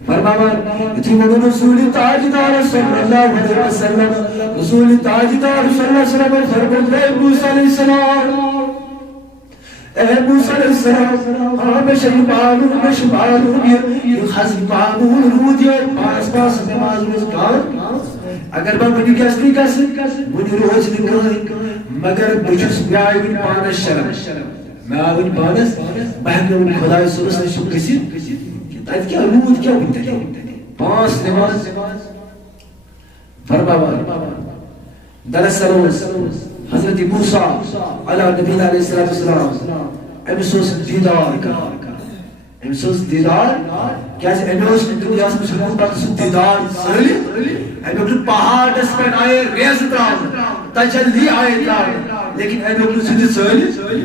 فرماما اتنی من رسول تاجدار صلی اللہ علیہ وسلم رسول تاجدار صلی اللہ علیہ وسلم فرمود اے موسیٰ علیہ السلام اے موسیٰ علیہ السلام ہمیشہ معلوم یہ خزم معمول رود یہ پاس نماز کار اگر میں منی کس نہیں کس منی روز نکائی مگر بچس بیائی من پانس شرم میں آوین پانس بہن خدای سرس نشو کسی تاید کیا رود کیا بنتا ہے پانچ نماز فرماوا دلسلو حضرت موسیٰ علیہ نبی علیہ السلام امسوس دیدار کا امسوس دیدار کیا سے امسوس دنیا سے مسلمان پاکسو دیدار سہلی امسوس پہاڑ اس پر آئے ریاض تراؤ تجلی آئے تراؤ لیکن امسوس سجد سہلی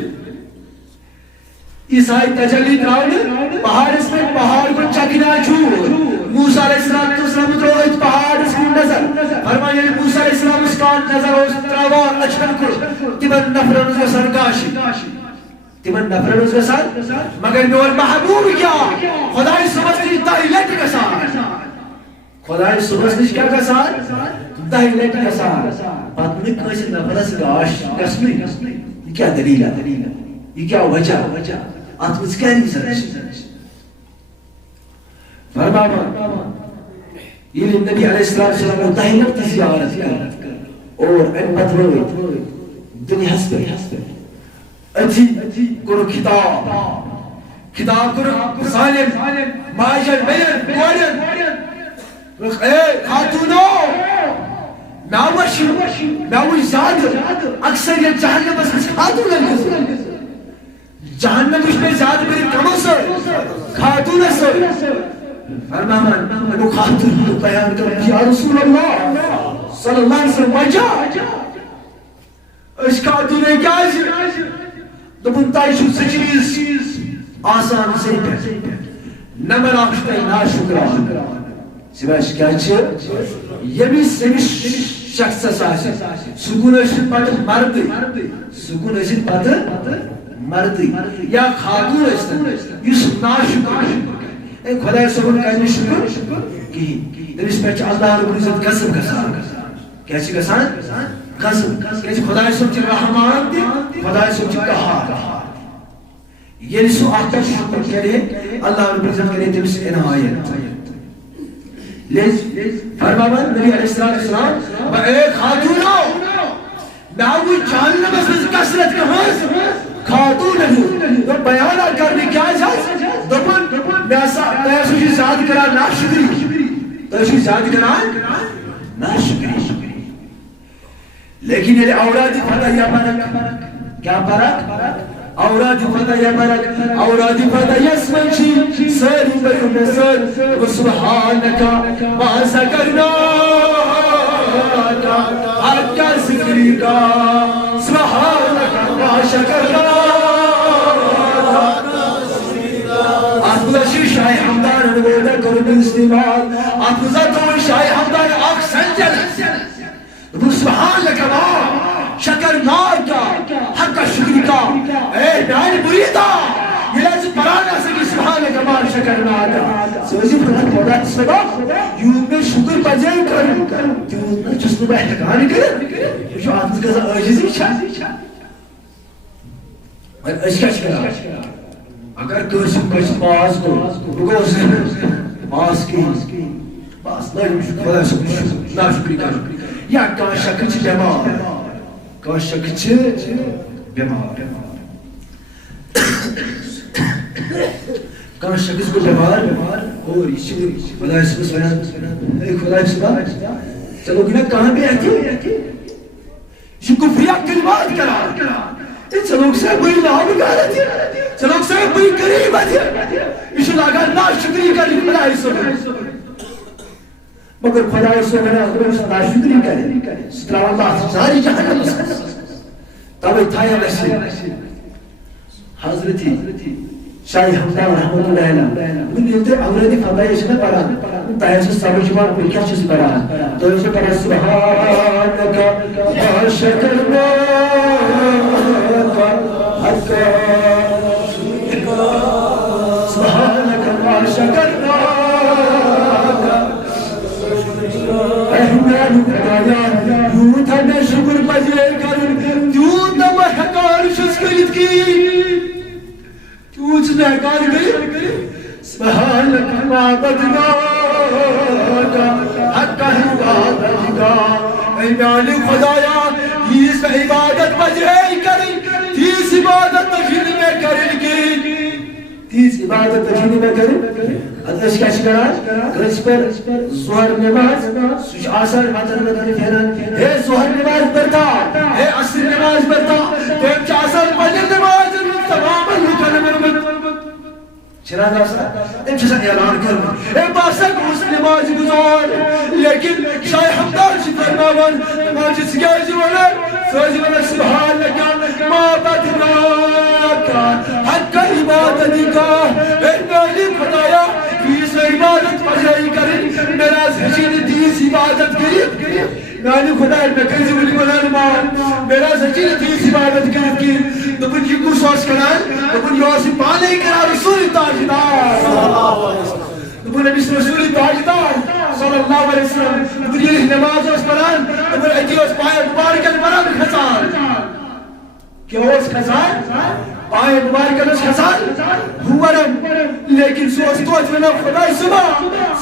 عیسائی تجلی تراؤ پہاڑ اس میں پہاڑ کو چکنا چھوڑ موسیٰ علیہ السلام تو پہاڑ اس کی نظر فرمایا موسیٰ علیہ السلام اس کا نظر اس تراوار اچھن کرو تمن نفرن اس کا سرکاشی تمن نفرن اس کا سر مگر میں اور محبوب کیا خدای سمجھتی دائلیٹ کا سار خدای سمجھتی کیا کا سار دائلیٹ کا سار بات میں کسی نفرس گاش گسمی یہ کیا دلیل ہے یہ کیا وجہ آتمز کیا نہیں سرش فرماما یہ نبی علیہ السلام دائلیٹ کی زیارت کر اور امت روئی دنیا حسب اچھی کرو کتاب کرو سالم ماجر بیر بوڑن اے خاتونو ناوش زیادہ اکثر یہ جہنم اس خاتون لگے جہنم اس میں زیادہ میری کمو سر خاتون سر فرماما انو خاتون کو بیان کرو یا رسول اللہ صلی اللہ علیہ وسلم وجہ اس خاتون کیا ہے دبن تائی شو سچیز آسان سے نمبر اخشتائی ناشکران سواش کیا یمس شخص سکون پتہ مرد سکون پتہ مرد یا خاتون اس ناشکر خدا صبر کرنے شکر کہین تمس پہ اللہ رب العزت قسم گژھان کیا گژھان قسم کہ خدا صبر رحمان تہ خدا صبر قہار یل سو اخ شکر کرے اللہ رب العزت کرے تمس عنایت فرمایا نبی علیہ السلام اے خاتونو میں جہنم میں کثرت کہاں خاتون تو بیان کرنے کیا جائے دپن میں سوچی زیادہ کرا ناشکری تو سوچی زیادہ کرا ناشکری لیکن یہ اوراد فتح یا برک کیا برک اوراد فتح یا برک اوراد فتح یسمنشی سری بیون سر وسبحانکا ما ذکرناکا حقا ذکری کا سبحانکا ما شکرناکا آتوزا شاہ حمدان انویدہ کرن استعمال آتوزا تو شاہ حمدان آخ سنجل سبحانکا ما شکرناکا حقا شکری کا اے بیان بریدہ یہ لازم پرانا سکی سبحانکا ما شکرناکا سوزی فرحت خدا سبا یوں میں شکر بجائے کرن یوں میں جسنو بہ حکانی کرن جو آتوز گزا آجزی چھا اور اشکش کرا اگر کرسم کچھ پاس کو بگو سے پاس کی پاس نہیں خدا شکر ناشکری کا یا کان شکر چھ بیمار کان شکر چھ بیمار کان شکر کو بیمار اور یہ شکر خدا شکر اے خدا شکر چلو گنا کہاں بھی آتی شکر فیا کلمات کرا چلو سے بڑی نام گارت چلو سے بڑی قریبت اس لگا ناشکری کرنے خدا شکر مگر خدا صبر ناشکری کرے سترا اللہ ساری جہنم تبھی تھایا ویسے حضرتی شاہ حمدان رحمت اللہ علیہ ان دیتے اوردی فضائش میں پڑھا تاہر سے سمجھوان پر کیا چیز پڑھا تو اسے پڑھا سبحانکا ما شکرناکا حقا سبحانکا ما شکرناکا احمد خدایا یوں تھا میں شکر بجے کرن یوں نہ میں حقار شسکریت کی یوں سے حقار گئی سبحانکا ما بدناکا حقا عبادتکا اے میالی خدایا تیس عبادت بجے کرن تیس عبادت تجھین میں کرن کی تیس عبادت تجھین میں کرن ادھر کیا شکران کرس پر ظہر نماز سوچ آسان ماتر مدر پھیران اے ظہر نماز برتا اے عصر نماز برتا تیم چا آسان مجر نماز تمام لکھا نمرمت چرا داسا تیم چیسا اعلان کرنا اے باسک اس نماز گزار لیکن شاہ حمدان سے فرماوان نماز سگاجی والا سوزی والا سبحانکا ما بدناکا حقا عبادتکا اے میالی خدایا تیس عبادت بجائی کرن میرا سچین تیس عبادت کرن میالی خدایا میں کیسے بلی بنان مان میرا سچین تیس عبادت کرن دبن یکو سوس کران دبن یوسی پانے کرا رسول تاجدار دبن نبی رسول تاجدار صلی اللہ علیہ وسلم دبن یہ نماز اس پران دبن اتیوس پائے مبارکت پران خسان کیا اس خسان پائے مبارکت خسان ہورم لیکن سوس توچ میں خدای سبا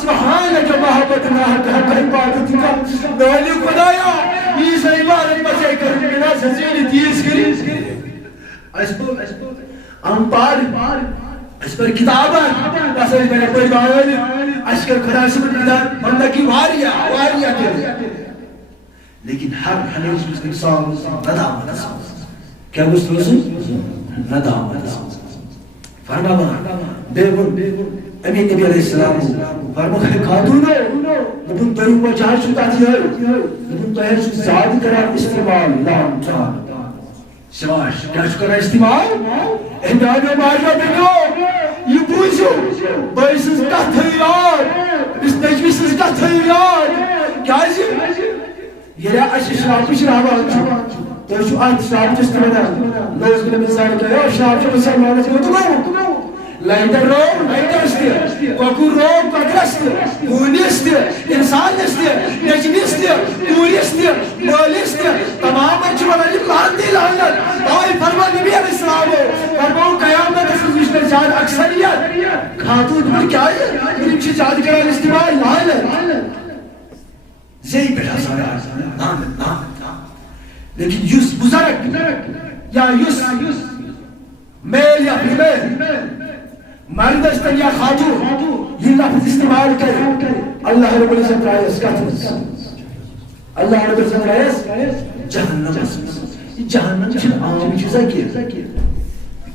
سبحانکا محبتنا حق عبادتکا نوالی خدایا اس عبادت بچے کرنے میرا سزین تیز کری امپار اس پر کتابت بس میں نے پڑھی باولی اشکر خدا سبت ادھر بندہ کی واریا کرے لیکن ہر حلیش مسلم سام ندامت سام کیا گوشت رسول ندامت فرما بنا بیگن امین نبی علیہ السلام فرما خاتونو نبن ترین و جہاں شکتا تھی ہے نبن تہر شکتا زیادہ کرا استعمال لام چاہ شواش کیا شکرہ استعمال احمدان و ماجہ بگو یہ بوزو بھائی سز کت یاد اس نجمی سز کت یاد کیازِ ییٚلہِ اَسہِ شرابٕچ راوان چھُ تُہۍ چھُو اَتھ شرابٕچس تہِ وَنان لوز بِلہِ مِثال کیٛاہ شراب چھُ مُسلمانس گوٚو لایٹر رو لایٹرس تہِ کۄکُر رو کۄکرس تہِ ہوٗنِس تہِ اِنسانس تہِ نجمِس تہِ کوٗرِس تہِ مٲلِس تہِ تمامن چھِ وَنان یِم لعنتی لعنت تَوَے فرموو نبی علیہ السلامو فرموو قیامتس منٛز وٕچھ مےٚ زیادٕ اکثریت خاتوٗن پٮ۪ٹھ کیٛازِ یِم چھِ زیادٕ کران استعمال لعنت زیٚیہِ پٮ۪ٹھ آسان لعنت لیکن یُس بُزرگ یا یُس میل یا فیمیل مردس تن یا خاتون یہ لفظ استعمال کرے اللہ رب العزت رائس کتنس اللہ رب العزت رائس جہنم جہنم چھن عام چیزا کی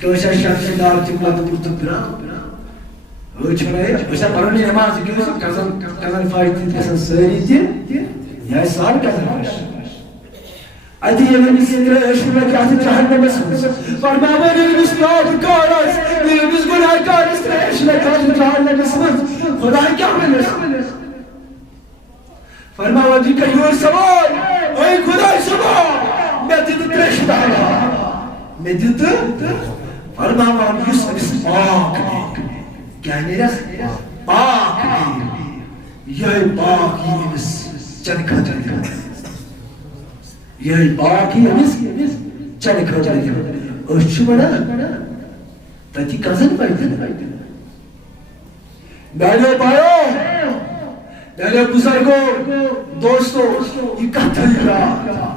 کیسا شخص دار تکلا تو پرا وہ چھنے ایسا پڑھنے نماز کی کزن فائدہ کسن سری دی یا سال کزن فائدہ ادی یمس اشرا کی جہنم فرماوا یمس ناف کارس یمس گناہ کارس اشرا کی جہنم خدا کیا ونس فرماوا دی کہ یور سوال اے خدا سوال میں دت ترش دہا میں دت فرماوا یس پاک کیا نیرس پاک یہ پاک یمس چنکا چنکا یہ باقی ہمس چل کھڑا اس بڑا تتی کزن پائدن میرے بھائیو میرے بزرگوں دوستو یہ کتھل رہا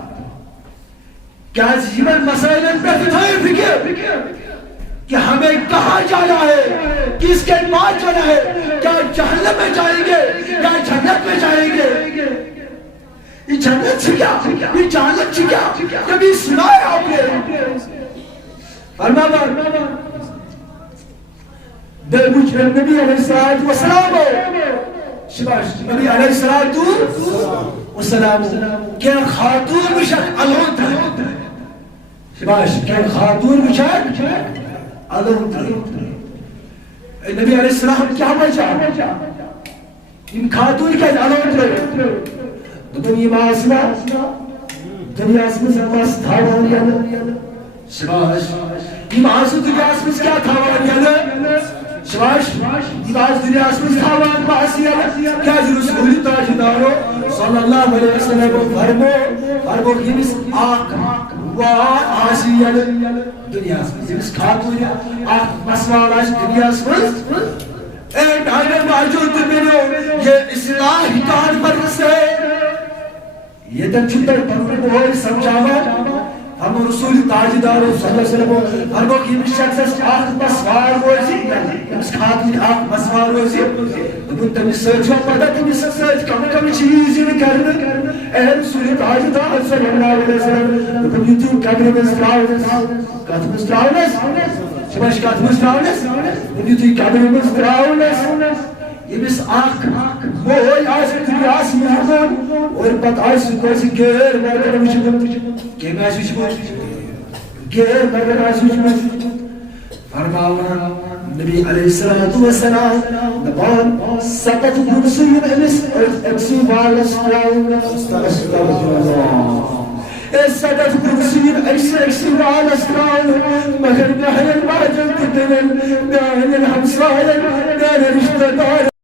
کیا جیون مسائلن پہ تھائی فکر کہ ہمیں کہاں جانا ہے کس کے پاس جانا ہے کیا جہنم میں جائیں گے یا جنت میں جائیں گے یہ جنت سے کیا یہ جہنم سے کیا کبھی سنا ہے آپ نے فرمایا بے مجرم نبی علیہ السلام شباش نبی علیہ السلام کہ خاتون بشک الہون تھا شباش کہ خاتون بشک الہون تھا نبی علیہ السلام کیا وجہ ان خاتون کیا الہون تھا دنیا ماسنا دنیا اسمس نماز تھاوان یانا شباش نماز دنیا اسمس کیا تھاوان یانا شباش نماز دنیا اسمس تھاوان باسی یانا کیا رسول تاجدارو صلی اللہ علیہ وسلم فرمو یمس آق وار آسی یانا دنیا اسمس یمس خاتون آق مسوال آش دنیا اسمس اے ڈائنر باجو تمہیں یہ اصلاح کار پر سے یہ تک چھتر پرنے بہت سمجھاوا ہم رسول تاجدار صلی اللہ علیہ وسلم ہر وقت یہ شخص اس آخ مسوار ہوئی اس خاتون آخ مسوار ہوئی دبن تم سرچ ہو پتا تم سرچ کم چیز یہ کرنا اے رسول تاجدار صلی اللہ علیہ وسلم دبن یوٹیوب کیمرے میں ستراؤنس شباش کاتم ستراؤنس دبن یوٹیوب کیمرے میں ستراؤنس یمس آخ موئی آس دنیاس مہربان اور پت آس کوئی غیر مردن وچھمت کیم آس وچھمت غیر مردن آس وچھمت فرماوا نبی علیہ السلام دپان سقط کرسی امس امسی والس استغفر اللہ سقط کرسی امسی والس مگر نحن المعجل تدنن نحن الحمصائل نحن رشتہ دار